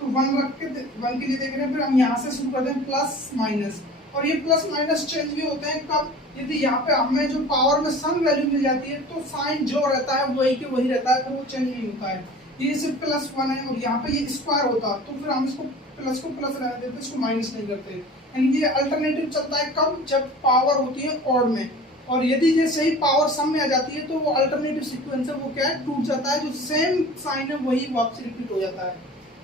तो 1 रख के 1 के लिए देख रहे हैं, फिर हम यहाँ से शुरू करते हैं प्लस माइनस, और ये प्लस माइनस चेंज भी होते हैं कब, यदि यहाँ पे हमें जो पावर में सम वैल्यू मिल जाती है तो साइन जो रहता है वही के वही रहता है, फिर वो चेंज नहीं होता है। ये सिर्फ प्लस 1 है और यहाँ पे ये स्क्वायर होता तो फिर हम इसको प्लस को प्लस रहने देते, इसको माइनस नहीं करते। यानी ये अल्टरनेटिव चलता है कब, जब पावर होती है ऑड में, और यदि ये सही पावर सम में आ जाती है तो वो अल्टरनेटिव सीक्वेंस है, वो क्या है टूट जाता है, जो सेम साइन है वही वापस रिपीट हो जाता है।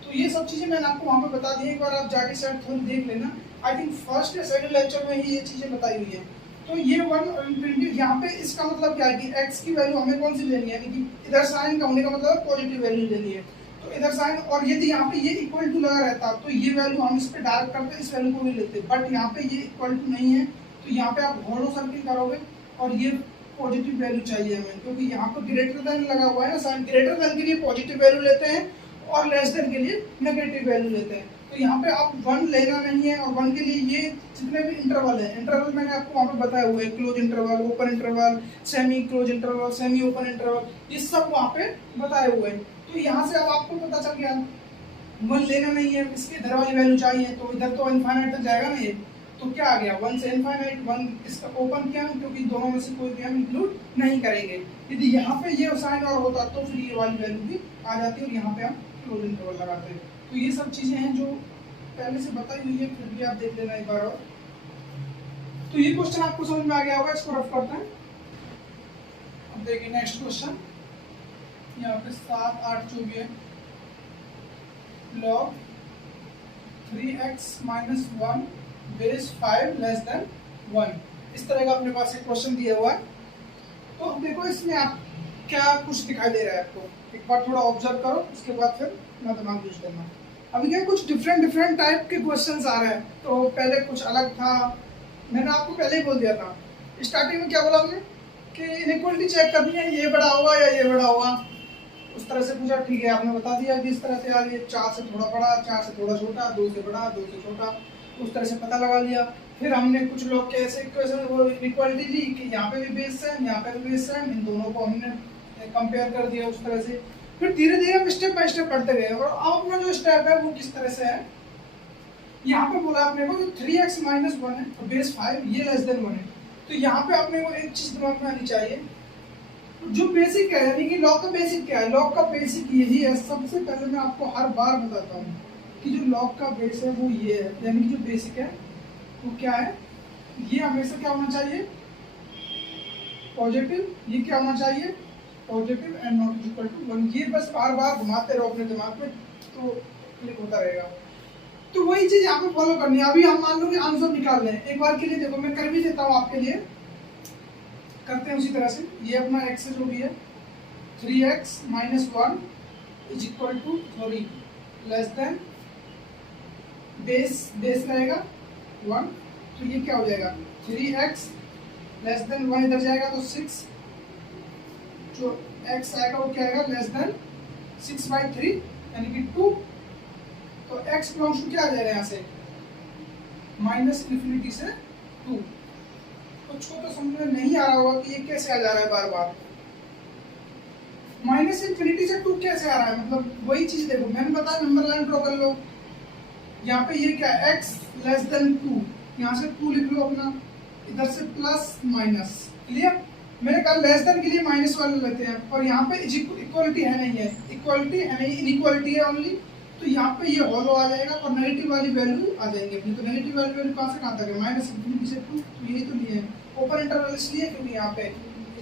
तो ये सब चीजें मैंने आपको वहाँ पे बता दी, एक बार आप जाके सेट थोड़ी देख लेना। आई थिंक फर्स्ट या सेकंड लेक्चर में ही ये चीजें बताई हुई है। तो ये 1 और इंफिनिटी, यहाँ पे इसका मतलब क्या है कि x की वैल्यू हमें कौन सी लेनी है, कि इधर साइन का होने का मतलब पॉजिटिव वैल्यू लेनी है, तो इधर साइन, और यदि यहाँ पे ये इक्वल टू लगा रहता तो ये वैल्यू हम इस पे डायरेक्ट करते, इस वैल्यू को भी लेते, बट यहाँ पे ये इक्वल टू नहीं है, तो यहाँ पे आप होलो सर्किल करोगे और ये पॉजिटिव वैल्यू चाहिए हमें, क्योंकि यहाँ पे ग्रेटर देन लगा हुआ है ना साइन, ग्रेटर देन के लिए पॉजिटिव वैल्यू लेते हैं और लेस देन के लिए नेगेटिव वैल्यू लेते हैं। तो यहाँ पे आप 1 लेना नहीं है, और 1 के लिए ये जितने भी इंटरवल है, इंटरवल मैंने आपको वहाँ पे बताए हुए हैं, close interval, open interval, semi close interval, semi open interval, ये सब वहाँ पे बताए हुए हैं। तो यहाँ से अब आपको पता चल गया 1 लेना नहीं है, इसके इधर वाली वैल्यू चाहिए, तो इधर तो इनफाइनाइट तक जाएगा ना ये, तो क्या आ गया 1 से इनफाइनाइट, 1 इसका ओपन किया क्योंकि दोनों में से कोई भी हम इंक्लूड नहीं करेंगे। यदि यहाँ पे ये साइन और होता तो फिर ये वाली वैल्यू भी आ जाती और यहाँ पे हम क्लोज इंटरवल लगाते हैं। तो ये सब चीजें हैं जो पहले से बताई हुई है, फिर भी आप देख लेना एक बार और। तो ये क्वेश्चन आपको समझ में आ गया होगा, इसको रफ करते हैं। अब देखिए नेक्स्ट क्वेश्चन, यहाँ पे 7 8 24 log 3x minus 1 base 5 less than 1। इस तरह का अपने पास एक क्वेश्चन दिया हुआ है। तो देखो इसमें आप क्या कुछ दिखाई दे रहा है आपको, एक बार थोड़ा ऑब्जर्व करो, उसके बाद फिर मैं दिमाग यूज करना। अभी क्या कुछ डिफरेंट टाइप के क्वेश्चंस आ रहे हैं। तो पहले कुछ अलग था, मैंने आपको पहले ही बोल दिया था स्टार्टिंग में, क्या बोला हमने कि इनइक्वालिटी चेक करनी है, ये बड़ा होगा या ये बड़ा होगा, उस तरह से पूछा। ठीक है, आपने बता दिया कि इस तरह से यार ये 4 से थोड़ा बड़ा, 4 से थोड़ा छोटा, 2 से बड़ा, 2 से छोटा, उस तरह से पता लगा लिया। फिर हमने कुछ लोग के ऐसे क्वेश्चन वो इक्वालिटी ली कि यहाँ पे भी बेस है, यहाँ पे भी बेस है, इन दोनों को हमने कंपेयर कर दिया उस तरह से। फिर धीरे धीरे हम स्टेप बाय स्टेप पढ़ते गए। और अब अपना जो स्टेप है वो किस तरह से है, यहाँ पे बोला आपने को जो 3x माइनस 1 है और बेस 5 ये लेस देन 1 है। तो यहाँ पे अपने को एक चीज दिमाग में आनी चाहिए, जो बेसिक है, यानी कि लॉग का बेसिक क्या है। लॉग का बेसिक यही है, सबसे पहले मैं आपको हर बार बताता हूँ कि जो लॉग का बेस है वो ये है, यानी कि जो बेसिक है वो क्या है, ये हमेशा क्या होना चाहिए, पॉजिटिव। ये क्या होना चाहिए, positive and not equal to 1। ये बस बार बार घुमाते रहो अपने दिमाग में तो क्लिक होता रहेगा। तो वही चीज यहाँ पे फॉलो करनी है। अभी हम मान लो कि आंसर निकाल रहे हैं, एक बार के लिए देखो मैं कर भी देता हूँ आपके लिए, करते हैं उसी तरह से। ये अपना x जो भी है 3x minus 1 is equal to 3 less than base रहेगा 1। तो ये क्या हो जाएगा 3x लेस देन 1, इधर जाएगा तो 6, जो x आएगा वो क्या आएगा लेस देन 6/3 यानी कि 2। तो x बिलोंग्स टू क्या आ जाएगा यहाँ से माइनस इन्फिनिटी से 2। कुछ को तो समझ में नहीं आ रहा होगा कि ये कैसे आ जा रहा है बार बार, माइनस इन्फिनिटी से 2 कैसे आ रहा है। मतलब वही चीज देखो, मैंने बताया नंबर लाइन ड्रॉ कर लो। यहाँ पे ये क्या है x लेस देन 2, यहाँ से 2 लिख लो अपना, इधर से प्लस माइनस, क्लियर। मैंने कहा लेस देन के लिए माइनस वाले लेते हैं, और यहाँ पे इक्वालिटी है नहीं है, इक्वालिटी है नहीं, इनइक्वालिटी है ओनली। तो यहाँ पे ये होलो आ जाएगा और नेगेटिव वाली वैल्यू आ जाएंगे अपनी। तो नेगेटिव वाली वैल्यू कहाँ से कहाँ तक है, माइनस इन्फिनिटी से 2। तो यही तो लिए है ओपन इंटरवल, इसलिए क्योंकि यहाँ पे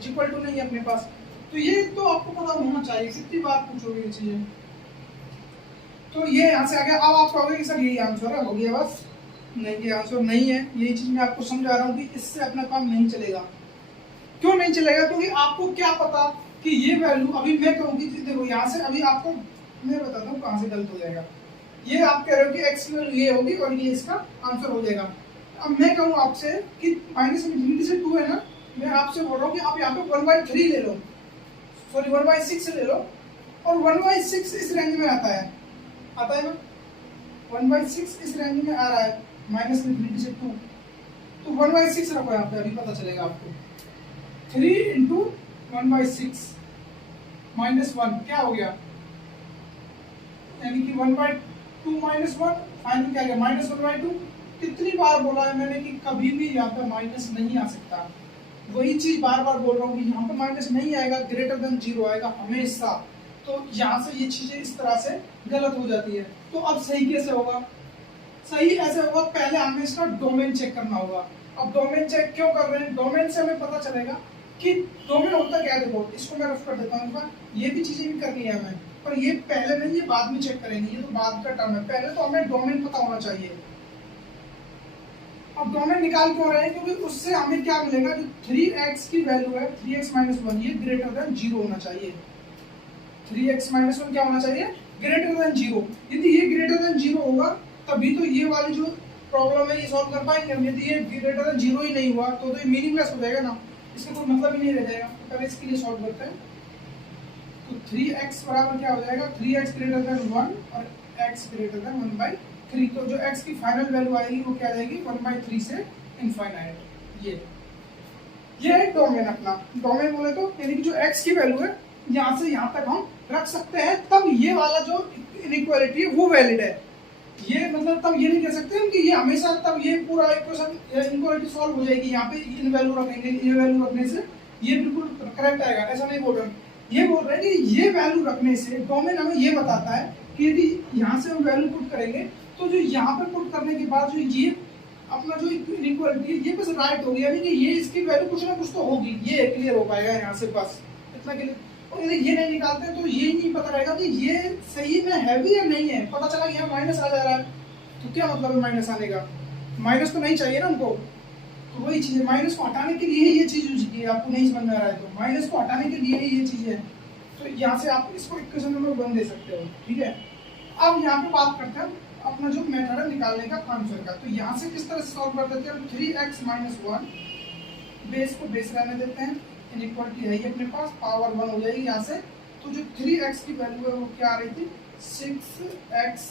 इक्वल टू नहीं है अपने पास। तो ये तो आपको पता होना चाहिए, कितनी बार पूछोगे ये चीजें। तो ये यहाँ से आ गया। अब आप कहोगे कि सर यही आंसर है, हो गया बस। नहीं, ये आंसर नहीं है, यही चीज मैं आपको समझा रहा हूँ कि इससे अपना काम नहीं चलेगा। क्यों नहीं चलेगा, क्योंकि आपको क्या पता कि ये वैल्यू, अभी मैं कहूँगी देखो यहाँ से, अभी आपको मैं बताता हूँ कहाँ से गलत हो जाएगा। ये आप कह रहे हो कि x की वैल्यू ये होगी और ये इसका आंसर हो जाएगा। अब मैं कहूँ आपसे कि माइनस इन्फिनिटी से 2 है ना, मैं आपसे बोल रहा हूँ कि आप यहाँ पे 1/3 ले लो, सॉरी 1/6 ले लो, और 1/6 इस रेंज में आता है ना, 1/6 इस रेंज में आ रहा है माइनस इन्फिनिटी से 2। तो 1/6 रखो यहाँ पे, अभी पता चलेगा आपको। 3 इंटू 1/6 माइनस 1 क्या हो गया, यानी कि 1/2 माइनस 1, फाइनल क्या गया माइनस 1/2। कितनी बार बोला है मैंने कि कभी भी यहाँ पे माइनस नहीं आ सकता। वही चीज बार बार बोल रहा हूँ कि यहाँ पे माइनस नहीं आएगा, ग्रेटर देन 0 आएगा हमेशा। तो यहाँ से ये चीजें इस तरह से गलत हो जाती है। तो अब सही कैसे होगा, सही ऐसे होगा, पहले हमें इसका डोमेन चेक करना होगा। अब डोमेन चेक क्यों कर रहे हैं, डोमेन से हमें पता चलेगा कि डोमेन होता क्या है। देखो इसको मैं रफ कर देता हूँ, ये भी चीजें भी करनी है हमें, पर ये पहले नहीं, ये बाद में चेक करेंगे, ये तो बाद का टर्म है। पहले तो हमें डोमेन पता होना चाहिए। अब डोमेन निकाल क्यों रहे हैं, क्योंकि उससे हमें क्या मिलेगा, जो 3x की वैल्यू है 3x माइनस 1 ये ग्रेटर देन 0 होना चाहिए। 3x माइनस 1 क्या होना चाहिए, ग्रेटर देन 0। यदि ये ग्रेटर देन 0 होगा तभी तो ये वाली जो प्रॉब्लम है ये सॉल्व कर पाएंगे हम। यदि ये ग्रेटर देन 0 ही नहीं हुआ तो ये मीनिंगलेस हो जाएगा ना, इसका कोई मतलब ही नहीं रह जाएगा। पहले इसके लिए सॉल्व करते हैं। तो 3x बराबर क्या हो जाएगा, 3x ग्रेटर देन 1 और x ग्रेटर देन 1/3। तो जो x की फाइनल वैल्यू आएगी वो क्या जाएगी 1/3 से इनफाइनाइट। ये है डोमेन अपना। डोमेन बोले तो यानी कि जो x की वैल्यू है यहाँ से यहाँ तक हम रख सकते हैं, तब ये वाला जो इनइक्वालिटी है वो वैलिड है। ये मतलब तब ये नहीं कह सकते हम कि ये हमेशा, तब ये पूरा इक्वेशन इनइक्वालिटी सॉल्व हो जाएगी। यहाँ पे इन वैल्यू रखेंगे, ये वैल्यू रखने से ये बिल्कुल करेक्ट आएगा, ऐसा नहीं बोल रहे। ये बोल रहे हैं कि ये वैल्यू रखने से डोमेन हमें ये बताता है कि यदि यहाँ से हम वैल्यू पुट करेंगे तो जो यहाँ पे पुट करने के बाद जो ये अपना जो इनइक्वालिटी है ये बस राइट होगी, यानी कि ये इसकी वैल्यू कुछ ना कुछ तो होगी। ये क्लियर हो पाएगा यहाँ से, बस इतना क्लियर। और यदि ये नहीं निकालते तो ये नहीं पता रहेगा कि ये सही में है भी या नहीं है। पता चला यहाँ माइनस आ जा रहा है, तो क्या मतलब है माइनस आने का? माइनस तो नहीं चाहिए ना हमको। तो वही चीज़ है, माइनस को हटाने के लिए ये चीज़ यूज की है। आपको नहीं समझ में आ रहा है तो माइनस को हटाने के लिए ये चीज़ है। तो यहाँ से आप इसको इक्वेशन नंबर 1 दे सकते हो, ठीक है। अब यहाँ पे बात करते हैं अपना जो मेथड है निकालने का आंसर का। तो यहाँ से किस तरह से सॉल्व कर देते हैं? 3x - 1 बेस को बेस रहने देते हैं, इनइक्वालिटी है ये अपने पास, पावर 1 हो जाएगी यहाँ से। तो जो 3x की वैल्यू है वो क्या आ रही थी? 6x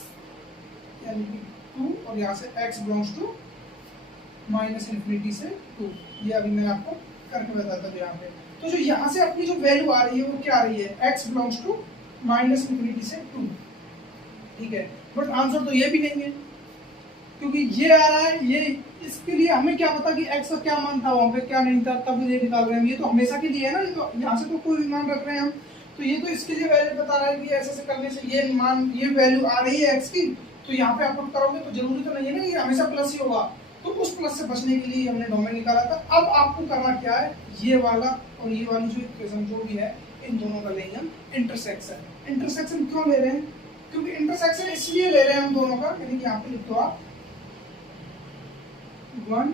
यानी कि 2, और यहाँ से x बिलोंग्स टू -∞ से 2। ये अभी मैं आपको करके बताता हूँ यहाँ पे। तो जो यहाँ से अपनी जो वैल्यू आ रही है वो क्या आ रही है? x बिलोंग्स टू -∞ से 2, ठीक है। बट आंसर तो ये भी नहीं है, क्योंकि ये आ रहा है, ये इसके लिए हमें क्या पता कि x का क्या मान था वहाँ पे, क्या नहीं था, तब ये निकाल रहे हैं। ये तो हमेशा के लिए है ना, ये तो यहाँ से तो कोई भी मान रख रहे हैं हम। तो ये तो इसके लिए वैल्यू बता रहा है कि ऐसे ऐसे करने से ये मान, ये वैल्यू आ रही है x की, तो यहाँ पे आप पुट करोगे तो जरूरी तो नहीं है ना ये हमेशा प्लस ही होगा। तो उस प्लस से बचने के लिए हमने डोमेन निकाला था। अब आपको करना क्या है, ये वाला और ये वाली जो इक्वेशन जो भी है इन दोनों का लेंगे हम इंटरसेक्शन। इंटरसेक्शन क्यों ले रहे हैं? क्योंकि इंटरसेक्शन इसलिए ले रहे हैं हम दोनों का, यानी कि यहाँ पे लिख दो आप 1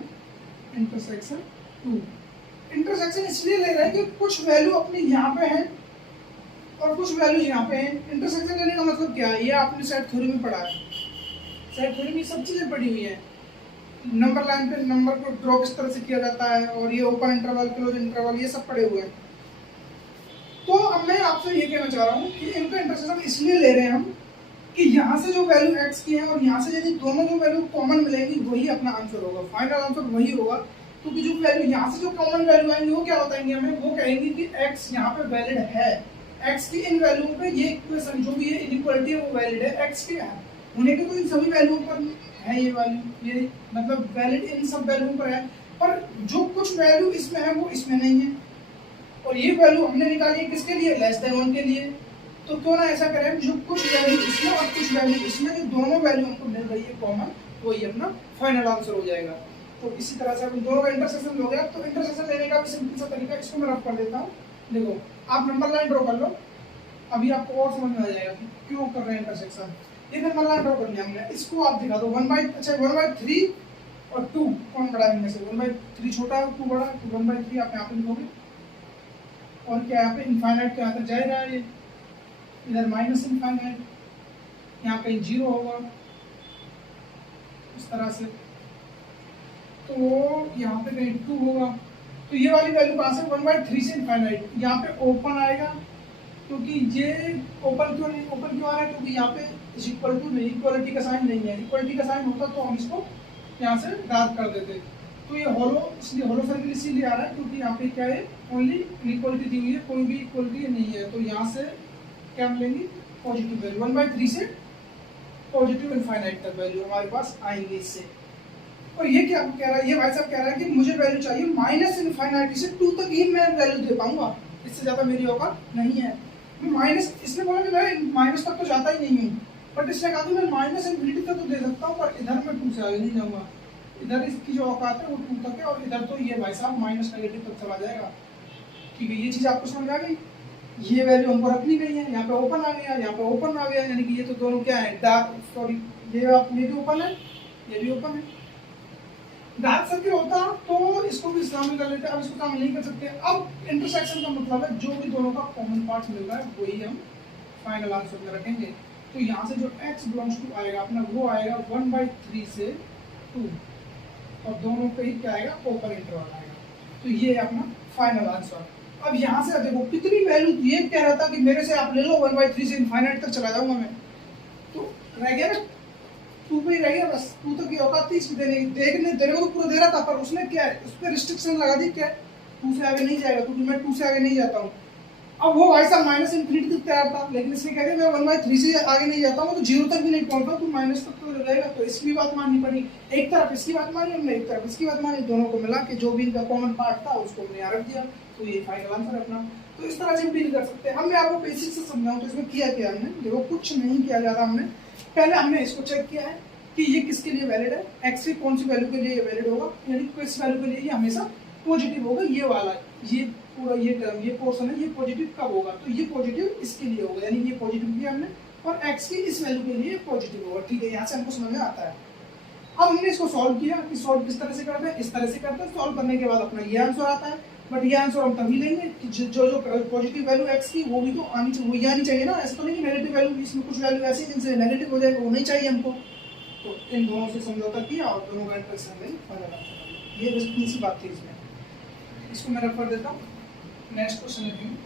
इंटरसेक्शन 2। इंटरसेक्शन इसलिए ले रहे हैं कि कुछ वैल्यू अपनी यहाँ पे है और कुछ वैल्यू यहाँ पे है। इंटरसेक्शन लेने का मतलब क्या है? ये आपने सेट थ्योरी में पढ़ा है। सेट थ्योरी में सब चीजें पढ़ी हुई है। नंबर लाइन पे नंबर को ड्रॉ किस तरह से किया जाता है, और ये ओपन इंटरवल, क्लोज इंटरवल, ये सब पढ़े हुए हैं। तो अब मैं आपसे ये कहना चाह रहा हूँ कि इनका इंटरसेक्शन इसलिए ले रहे हैं हम कि यहाँ से जो वैल्यू x की है और यहाँ से यदि दोनों जो वैल्यू कॉमन मिलेंगी वही अपना आंसर होगा, फाइनल आंसर वही होगा। क्योंकि जो वैल्यू यहाँ से जो कॉमन वैल्यू आएंगी वो क्या बताएंगे हमें? वो कहेंगे कि x यहाँ पे वैलिड है, x की इन वैल्यू पे ये इक्वेशन जो भी है इनइक्वालिटी है वो वैलिड है। x के होने के तो इन सभी वैल्यू पर है ये वैल्यू, ये मतलब वैलिड इन सब वैल्यू पर है, पर जो कुछ वैल्यू इसमें है वो इसमें नहीं है। और ये वैल्यू हमने निकाली है किसके लिए? लेस देन 1 के लिए। तो क्यों ना ऐसा करें, जो कुछ वैल्यू इसमें और कुछ वैल्यू इसमें, जो दोनों वैल्यू हमको मिल रही है कॉमन, वही अपना फाइनल आंसर हो जाएगा। तो इसी तरह से हम दोनों का इंटरसेक्शन हो गया। तो इंटरसेक्शन लेने का भी सिंपल सा तरीका, इसको मैं रफ कर देता हूँ। देखो आप नंबर लाइन ड्रॉ कर लो, अभी आपको और समझ में आ जाएगा कि क्यों कर रहे हैं इंटरसेक्शन। ये नंबर लाइन ड्रॉ कर लिया हमने, इसको आप दिखा दो 1/3 और 2 कौन बड़ा है इनमें से? 1/3 छोटा है, 2 बड़ा है, तो 1/3 आप यहाँ पे लिखोगे। और क्या यहाँ पे इनफाइनाइट के यहाँ तक जाएगा, ये इधर माइनस इनफाइनाइट, यहाँ पे 0 होगा इस तरह से। तो यहाँ पे कहीं 2 होगा। तो ये वाली वैल्यू कहाँ से? 1/3 से इनफाइनाइट। यहाँ पे ओपन आएगा, क्योंकि ये ओपन क्यों नहीं, ओपन क्यों आ रहा है? क्योंकि यहाँ पे इज इक्वल टू नहीं, इक्वलिटी का साइन नहीं है। इक्वलिटी का साइन होता तो हम इसको यहाँ से डार्क कर देते। तो ये होलो, इसलिए होलो सर्किल इसीलिए आ रहा है क्योंकि यहाँ पे क्या है, ओनली इक्वलिटी दी हुई है, कोई भी इक्वलिटी नहीं है। तो यहाँ से क्या मिलेंगी? पॉजिटिव वैल्यू 1/3 से पॉजिटिव इनफाइनाइट तक वैल्यू हमारे पास आएंगे इससे। और ये क्या कह रहा है? ये भाई साहब कह रहा है कि मुझे वैल्यू चाहिए माइनस इनफाइनाइट से 2 तक ही मैं वैल्यू दे पाऊंगा, इससे ज्यादा मेरी औकात नहीं है। माइनस, इसने बोला कि मैं माइनस तक तो जाता ही नहीं हूँ, बट इसने कहा कि मैं माइनस इनफिनिटी तक तो दे सकता हूँ, पर इधर मैं 2 से आगे नहीं जाऊंगा। इधर इसकी जो औकात है वो 2 तक है, और इधर तो ये भाई साहब माइनस नेगेटिव तक चला जाएगा। ठीक है, ये चीज़ आपको समझ आ गई। ये वैल्यू हमको रखनी गई है, यहाँ पे ओपन आ गया, यहाँ पे ओपन आ गया, यानी कि ये तो दोनों क्या है? डार्क, सॉरी ये भी ओपन है, ये भी ओपन है। डार्क सर्किल होता तो इसको भी शामिल कर लेते, अब इसको शामिल नहीं कर सकते। अब इंटरसेक्शन का मतलब है जो भी दोनों का कॉमन पार्ट मिल रहा है वही हम फाइनल आंसर में रखेंगे। तो यहाँ से जो x बिलोंग्स टू आएगा अपना, वो आएगा 1/3 से 2, और दोनों पे ही क्या आएगा? ओपन इंटरवल आएगा। तो ये है अपना फाइनल आंसर। अब यहाँ से देखो कितनी वैल्यू, ये कह रहा था कि मेरे से आप ले लो 1/3 से इनफाइनाइट तक चला जाऊंगा मैं, तो रह गया ना 2 पे ही रह गया बस। 2 तक की औकात थी इसको देने को तो पूरा दे रहा था, पर उसने क्या है, उस पर रिस्ट्रिक्शन लगा दी, क्या 2 से आगे नहीं जाएगा, क्योंकि मैं 2 से आगे नहीं जाता हूँ। अब वो भाई साहब माइनस इनफिनिटी तक तैयार था, लेकिन इसने कह दिया मैं 1/3 से आगे नहीं जाता हूँ, तो 0 तक भी नहीं पहुंचता, तो माइनस तक तो रहेगा। तो इसकी भी बात माननी पड़ी, एक तरफ इसकी बात मानी हमने, एक तरफ इसकी बात मानी, दोनों को मिला के जो भी इनका कॉमन पार्ट था उसको हमने यहाँ रख दिया। तो ये फाइनल आंसर अपना। तो इस तरह से भी कर सकते हैं। अब मैं आपको बेसिक से समझाऊं तो इसमें किया क्या हमने, देखो कुछ नहीं किया जाता। हमने पहले हमने इसको चेक किया है कि ये किसके लिए वैलिड है, एक्स की कौन सी वैल्यू के लिए ये वैलिड होगा, यानी किस वैल्यू के लिए ये हमेशा पॉजिटिव होगा, ये वाला ये पूरा ये टर्म ये पोर्शन है, ये पॉजिटिव कब होगा, तो ये पॉजिटिव इसके लिए होगा, यानी ये पॉजिटिव किया हमने और x की इस वैल्यू के लिए पॉजिटिव होगा। ठीक है, यहाँ से हमको समझ में आता है। अब हमने इसको सॉल्व किया कि सॉल्व किस तरह से करते हैं, इस तरह से करते हैं। सॉल्व करने के बाद अपना ये आंसर आता है, बट ये आंसर हम तभी लेंगे कि जो जो पॉजिटिव वैल्यू x की वो भी तो आनी चाहिए, वो आनी चाहिए ना। ऐसा तो नहीं कि नेगेटिव वैल्यू, इसमें कुछ वैल्यू ऐसी जिनसे नेगेटिव हो जाएगा, वो नहीं चाहिए हमको। तो इन दोनों से समझौता किया और दोनों का इंटरेक्शन में फाइनल आंसर। ये बस इतनी सी बात थी इसमें। इसको मैं रेफर देता हूँ, नेक्स्ट क्वेश्चन लेते हैं।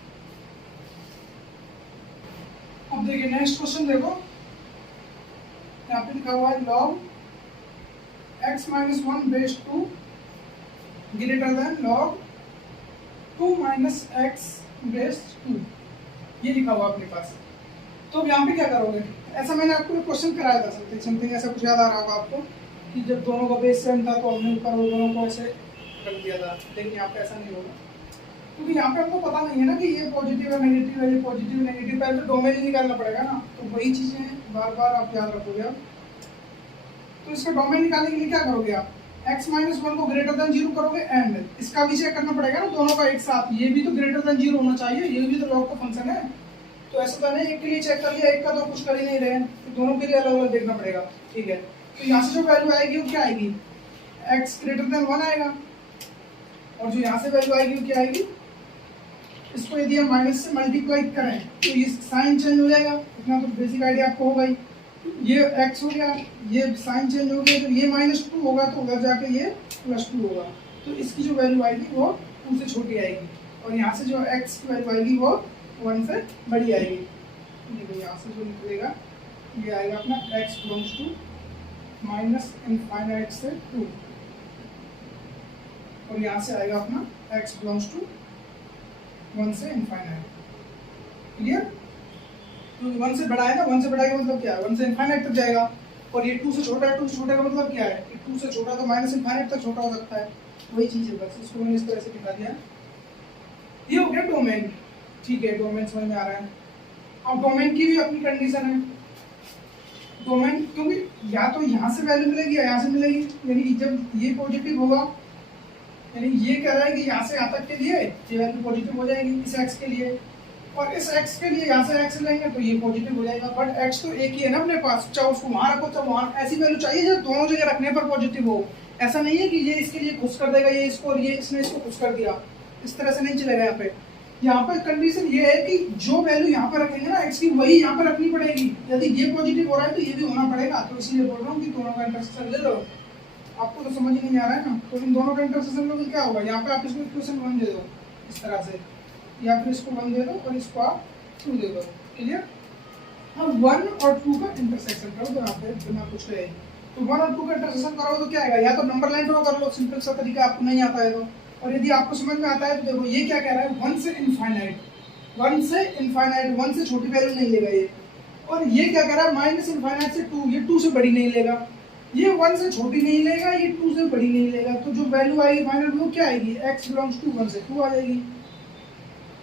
अब देखिए नेक्स्ट क्वेश्चन देखो, यहाँ पे लिखा हुआ है log x minus 1 base 2 greater than log 2 minus x base 2, ये लिखा हुआ अपने पास। तो अब यहाँ पे क्या करोगे, ऐसा मैंने आपको क्वेश्चन कराया था, समथिंग ऐसा कुछ याद आ रहा होगा आपको कि जब दोनों का बेस सेम था तो हमने ऊपर वो दोनों को ऐसे कर दिया था, लेकिन यहाँ पे ऐसा नहीं होगा क्योंकि यहाँ पे हमको पता नहीं है ना कि ये पॉजिटिव है नेगेटिव है, ये पॉजिटिव नेगेटिव, पहले तो डोमेन ही निकालना पड़ेगा ना। तो वही चीज़ें बार बार आप याद रखोगे आप। तो इसका डोमेन निकालने के लिए क्या करोगे आप, x माइनस 1 को ग्रेटर देन 0 करोगे एंड इसका भी चेक करना पड़ेगा ना, दोनों का एक साथ, ये भी तो ग्रेटर देन 0 होना चाहिए, ये भी तो लॉग का फंक्शन है। तो ऐसा तो नहीं एक के लिए चेक कर लिया, एक का तो कुछ कर ही नहीं रहे, तो दोनों के लिए अलग अलग देखना पड़ेगा। ठीक है, तो यहाँ से जो वैल्यू आएगी वो क्या आएगी, x ग्रेटर देन 1 आएगा, और जो यहाँ से वैल्यू आएगी वो क्या आएगी, इसको यदि हम माइनस से मल्टीप्लाई करें तो ये साइन चेंज हो जाएगा, इतना तो बेसिक आइडिया आपको होगा ही। ये x हो गया, ये साइन चेंज हो गया, तो ये -2 होगा तो उधर जाके ये +2 होगा, तो इसकी जो वैल्यू आएगी वो 2 से छोटी आएगी, और यहाँ से जो x की वैल्यू आएगी वो 1 से बड़ी आएगी। देखो यहाँ से जो निकलेगा ये आएगा अपना x belongs to minus infinite से 2, और यहाँ से आएगा अपना x बिलोंग्स टू 1 से इनफाइनाइट। क्लियर, तो 1 से बड़ा है ना, 1 से बड़ा का मतलब क्या है, 1 से इनफाइनाइट तक जाएगा, और ये 2 से छोटा है, 2 से छोटे का मतलब क्या है कि 2 से छोटा तो माइनस इनफाइनाइट तक छोटा हो सकता है, वही चीज़ है बस। इसको मैंने इस तरह से दिखा दिया। ये हो गया डोमेन। ठीक है, डोमेन समझ में आ रहा है। अब डोमेन की भी अपनी कंडीशन है। डोमेन क्योंकि या तो यहाँ से वैल्यू मिलेगी या यहाँ से मिलेगी, यानी जब ये पॉजिटिव होगा, यानी ये कह रहा है कि यहाँ से यहाँ तक के लिए ये वैल्यू पॉजिटिव हो जाएगी इस x के लिए, और इस x के लिए यहाँ से x लेंगे तो ये पॉजिटिव हो जाएगा। बट x तो एक ही है ना अपने पास, चाहे उसको वहाँ रखो चाहे वहाँ, ऐसी वैल्यू चाहिए जो दोनों जगह रखने पर पॉजिटिव हो। ऐसा नहीं है कि ये इसके लिए खुश कर देगा ये इसको और ये इसने इसको खुश कर दिया, इस तरह से नहीं चलेगा। यहाँ पे यहाँ पर कंडीशन ये है कि जो वैल्यू यहाँ पर रखेंगे ना x की, वही यहाँ पर रखनी पड़ेगी। यदि ये पॉजिटिव हो रहा है तो ये भी होना पड़ेगा, तो इसलिए बोल रहा हूँ कि दोनों का इंटरसेक्शन ले लो। आपको तो समझ नहीं आ रहा है ना, तो इन दोनों का इंटरसेक्शन लोगे क्या होगा, यहाँ पे आप इसको इक्वेशन 1 दे दो इस तरह से, या फिर इसको 1 दे दो और इसको आप 2 दे दो। क्लियर, अब 1 और 2 का इंटरसेक्शन करो तो यहाँ पे बिना कुछ कहे, तो 1 और 2 का इंटरसेक्शन करोगे तो क्या आएगा, या तो नंबर लाइन ड्रॉ कर लो, सिंपल सा तरीका, आपको नहीं आता है तो। और यदि आपको समझ में आता है तो देखो ये क्या कह रहा है, 1 से इनफाइनाइट, 1 से इनफाइनाइट, 1 से छोटी वैल्यू नहीं लेगा ये। और ये क्या कह रहा है, माइनस इनफाइनाइट से 2, ये 2 से बड़ी नहीं लेगा, ये 1 से छोटी नहीं लेगा, ये 2 से बड़ी नहीं लेगा। तो जो वैल्यू आएगी फाइनल वो क्या आएगी, x बिलोंग्स टू 1 से 2 आ जाएगी।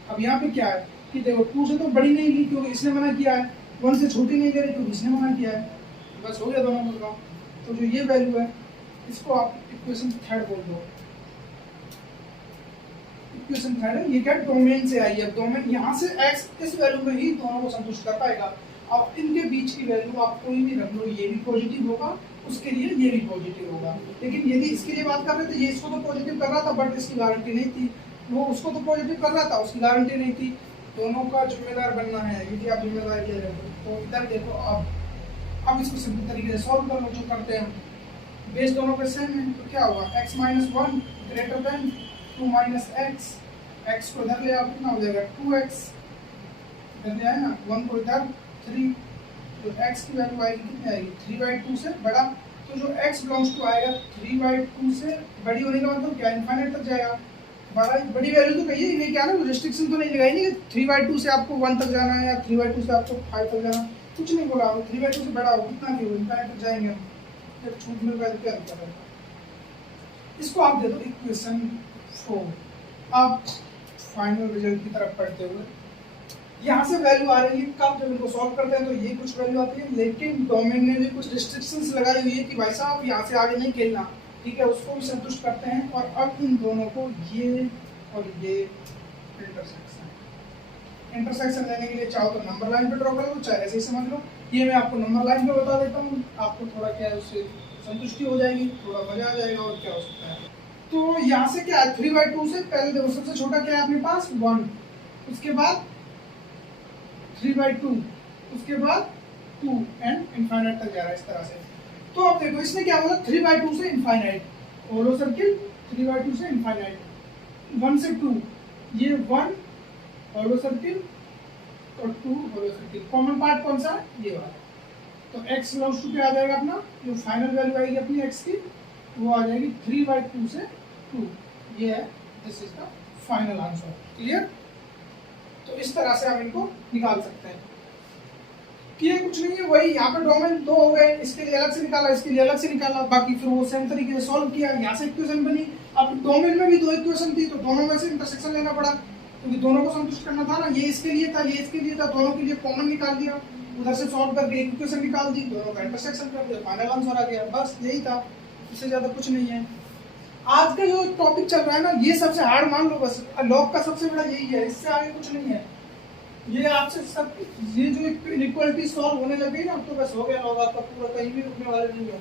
अब यहाँ पे क्या है कि देखो 2 से तो बड़ी नहीं ली क्योंकि इसने मना किया है, 1 से छोटी नहीं ले रही क्योंकि इसने मना किया है, बस हो गया दोनों का। तो जो ये वैल्यू है इसको आप इक्वेशन 3 बोल दो। इक्वेशन 3 ये क्या डोमेन से आई है, डोमेन यहाँ से x इस वैल्यू में ही दोनों को संतुष्ट कर पाएगा। अब इनके बीच की वैल्यू आप कोई भी रख लो, ये भी पॉजिटिव होगा उसके लिए, ये भी पॉजिटिव होगा। लेकिन यदि इसके लिए बात कर रहे थे, ये इसको तो पॉजिटिव कर रहा था बट इसकी गारंटी नहीं थी, वो उसको तो पॉजिटिव कर रहा था उसकी गारंटी नहीं थी। दोनों का जिम्मेदार बनना है, यदि आप जिम्मेदार ले रहे हो तो इधर देखो। अब इसको सिंपल तरीके से सॉल्व कर लो, जो करते हैं बेस दोनों पे सेम है, तो क्या होगा, x minus 1 greater than 2 minus x, x को इधर ले आओ कितना हो जाएगा 2x, इधर ले आए ना 1 को इधर 3, तो x की वैल्यू आएगी कितनी आएगी 3/2 से बड़ा। तो जो x बिलोंग्स टू आएगा 3/2 से बड़ी होने का मतलब क्या, इनफाइनाइट तक जाएगा। बड़ी वैल्यू तो कहिए नहीं, क्या ना रिस्ट्रिक्शन तो नहीं लगाई नहीं कि 3/2 से आपको 1 तक जाना है या 3/2 से आपको 5 तक जाना, कुछ नहीं बोला। 3/2 से बड़ा हो कितना क्यों, इनफाइनाइट तक जाएंगे हम, जब छूट मिल रहा है तो क्या दिक्कत है। इसको आप दे दो इक्वेशन 4। अब फाइनल रिजल्ट की तरफ पढ़ते हुए यहाँ से वैल्यू आ रही है, कब जब इनको सॉल्व करते हैं तो ये कुछ वैल्यू आती है, लेकिन डोमेन ने भी कुछ रिस्ट्रिक्शंस लगाई हुई है कि भाई साहब यहाँ से आगे नहीं खेलना, ठीक है, उसको भी संतुष्ट करते हैं। और अब इन दोनों को ये और ये इंटरसेक्शन लेने के लिए चाहो तो नंबर लाइन पे ड्रॉ कर लो, चाहे ऐसे ही समझ लो। ये मैं आपको नंबर लाइन पे बता देता हूँ, आपको थोड़ा क्या है उससे संतुष्टि हो जाएगी, थोड़ा मजा आ जाएगा और क्या हो सकता है। तो यहाँ से क्या है 3/2 से पहले देखो सबसे छोटा क्या है अपने पास 1, उसके बाद 3/2, उसके बाद 2 एंड इनफाइनाइट तक जा रहा है इस तरह से। तो अब देखो इसने क्या बोला 3/2 से इनफाइनाइट, होलो सर्किल 3/2 से इनफाइनाइट, 1 से 2, ये 1 होलो सर्किल और 2 होलो सर्किल। कॉमन पार्ट कौन सा है? ये वाला। तो x बिलोंग्स टू क्या आ जाएगा अपना, जो फाइनल वैल्यू आएगी अपनी x की वो आ जाएगी 3/2 से 2। ये है, this is the final answer. Clear? तो इस तरह से हम इनको निकाल सकते हैं कि ये कुछ नहीं है, वही यहाँ पे डोमेन 2 हो गए, इसके लिए अलग से निकाला, इसके लिए अलग से निकाला, बाकी फिर वो सेम तरीके से सॉल्व किया। यहाँ से इक्वेशन बनी, अब डोमेन में भी 2 इक्वेशन थी तो दोनों में से इंटरसेक्शन लेना पड़ा, क्योंकि दोनों को संतुष्ट करना था ना। ये इसके लिए था, ये इसके लिए था, दोनों के लिए कॉमन निकाल दिया, उधर से सॉल्व करके एक इक्वेशन निकाल दी, दोनों का इंटरसेक्शन कर दिया, फाइनल आंसर आ गया। बस यही था, इससे ज्यादा कुछ नहीं है। आज का जो टॉपिक चल रहा है ना, ये सबसे हार्ड मान लो, बस लॉग का सबसे बड़ा यही है, इससे आगे कुछ नहीं है। ये आपसे सब ये जो इक्वलिटी सॉल्व होने लगी ना, तो बस हो गया लॉग आपका पूरा, कहीं भी रुकने वाले नहीं हो।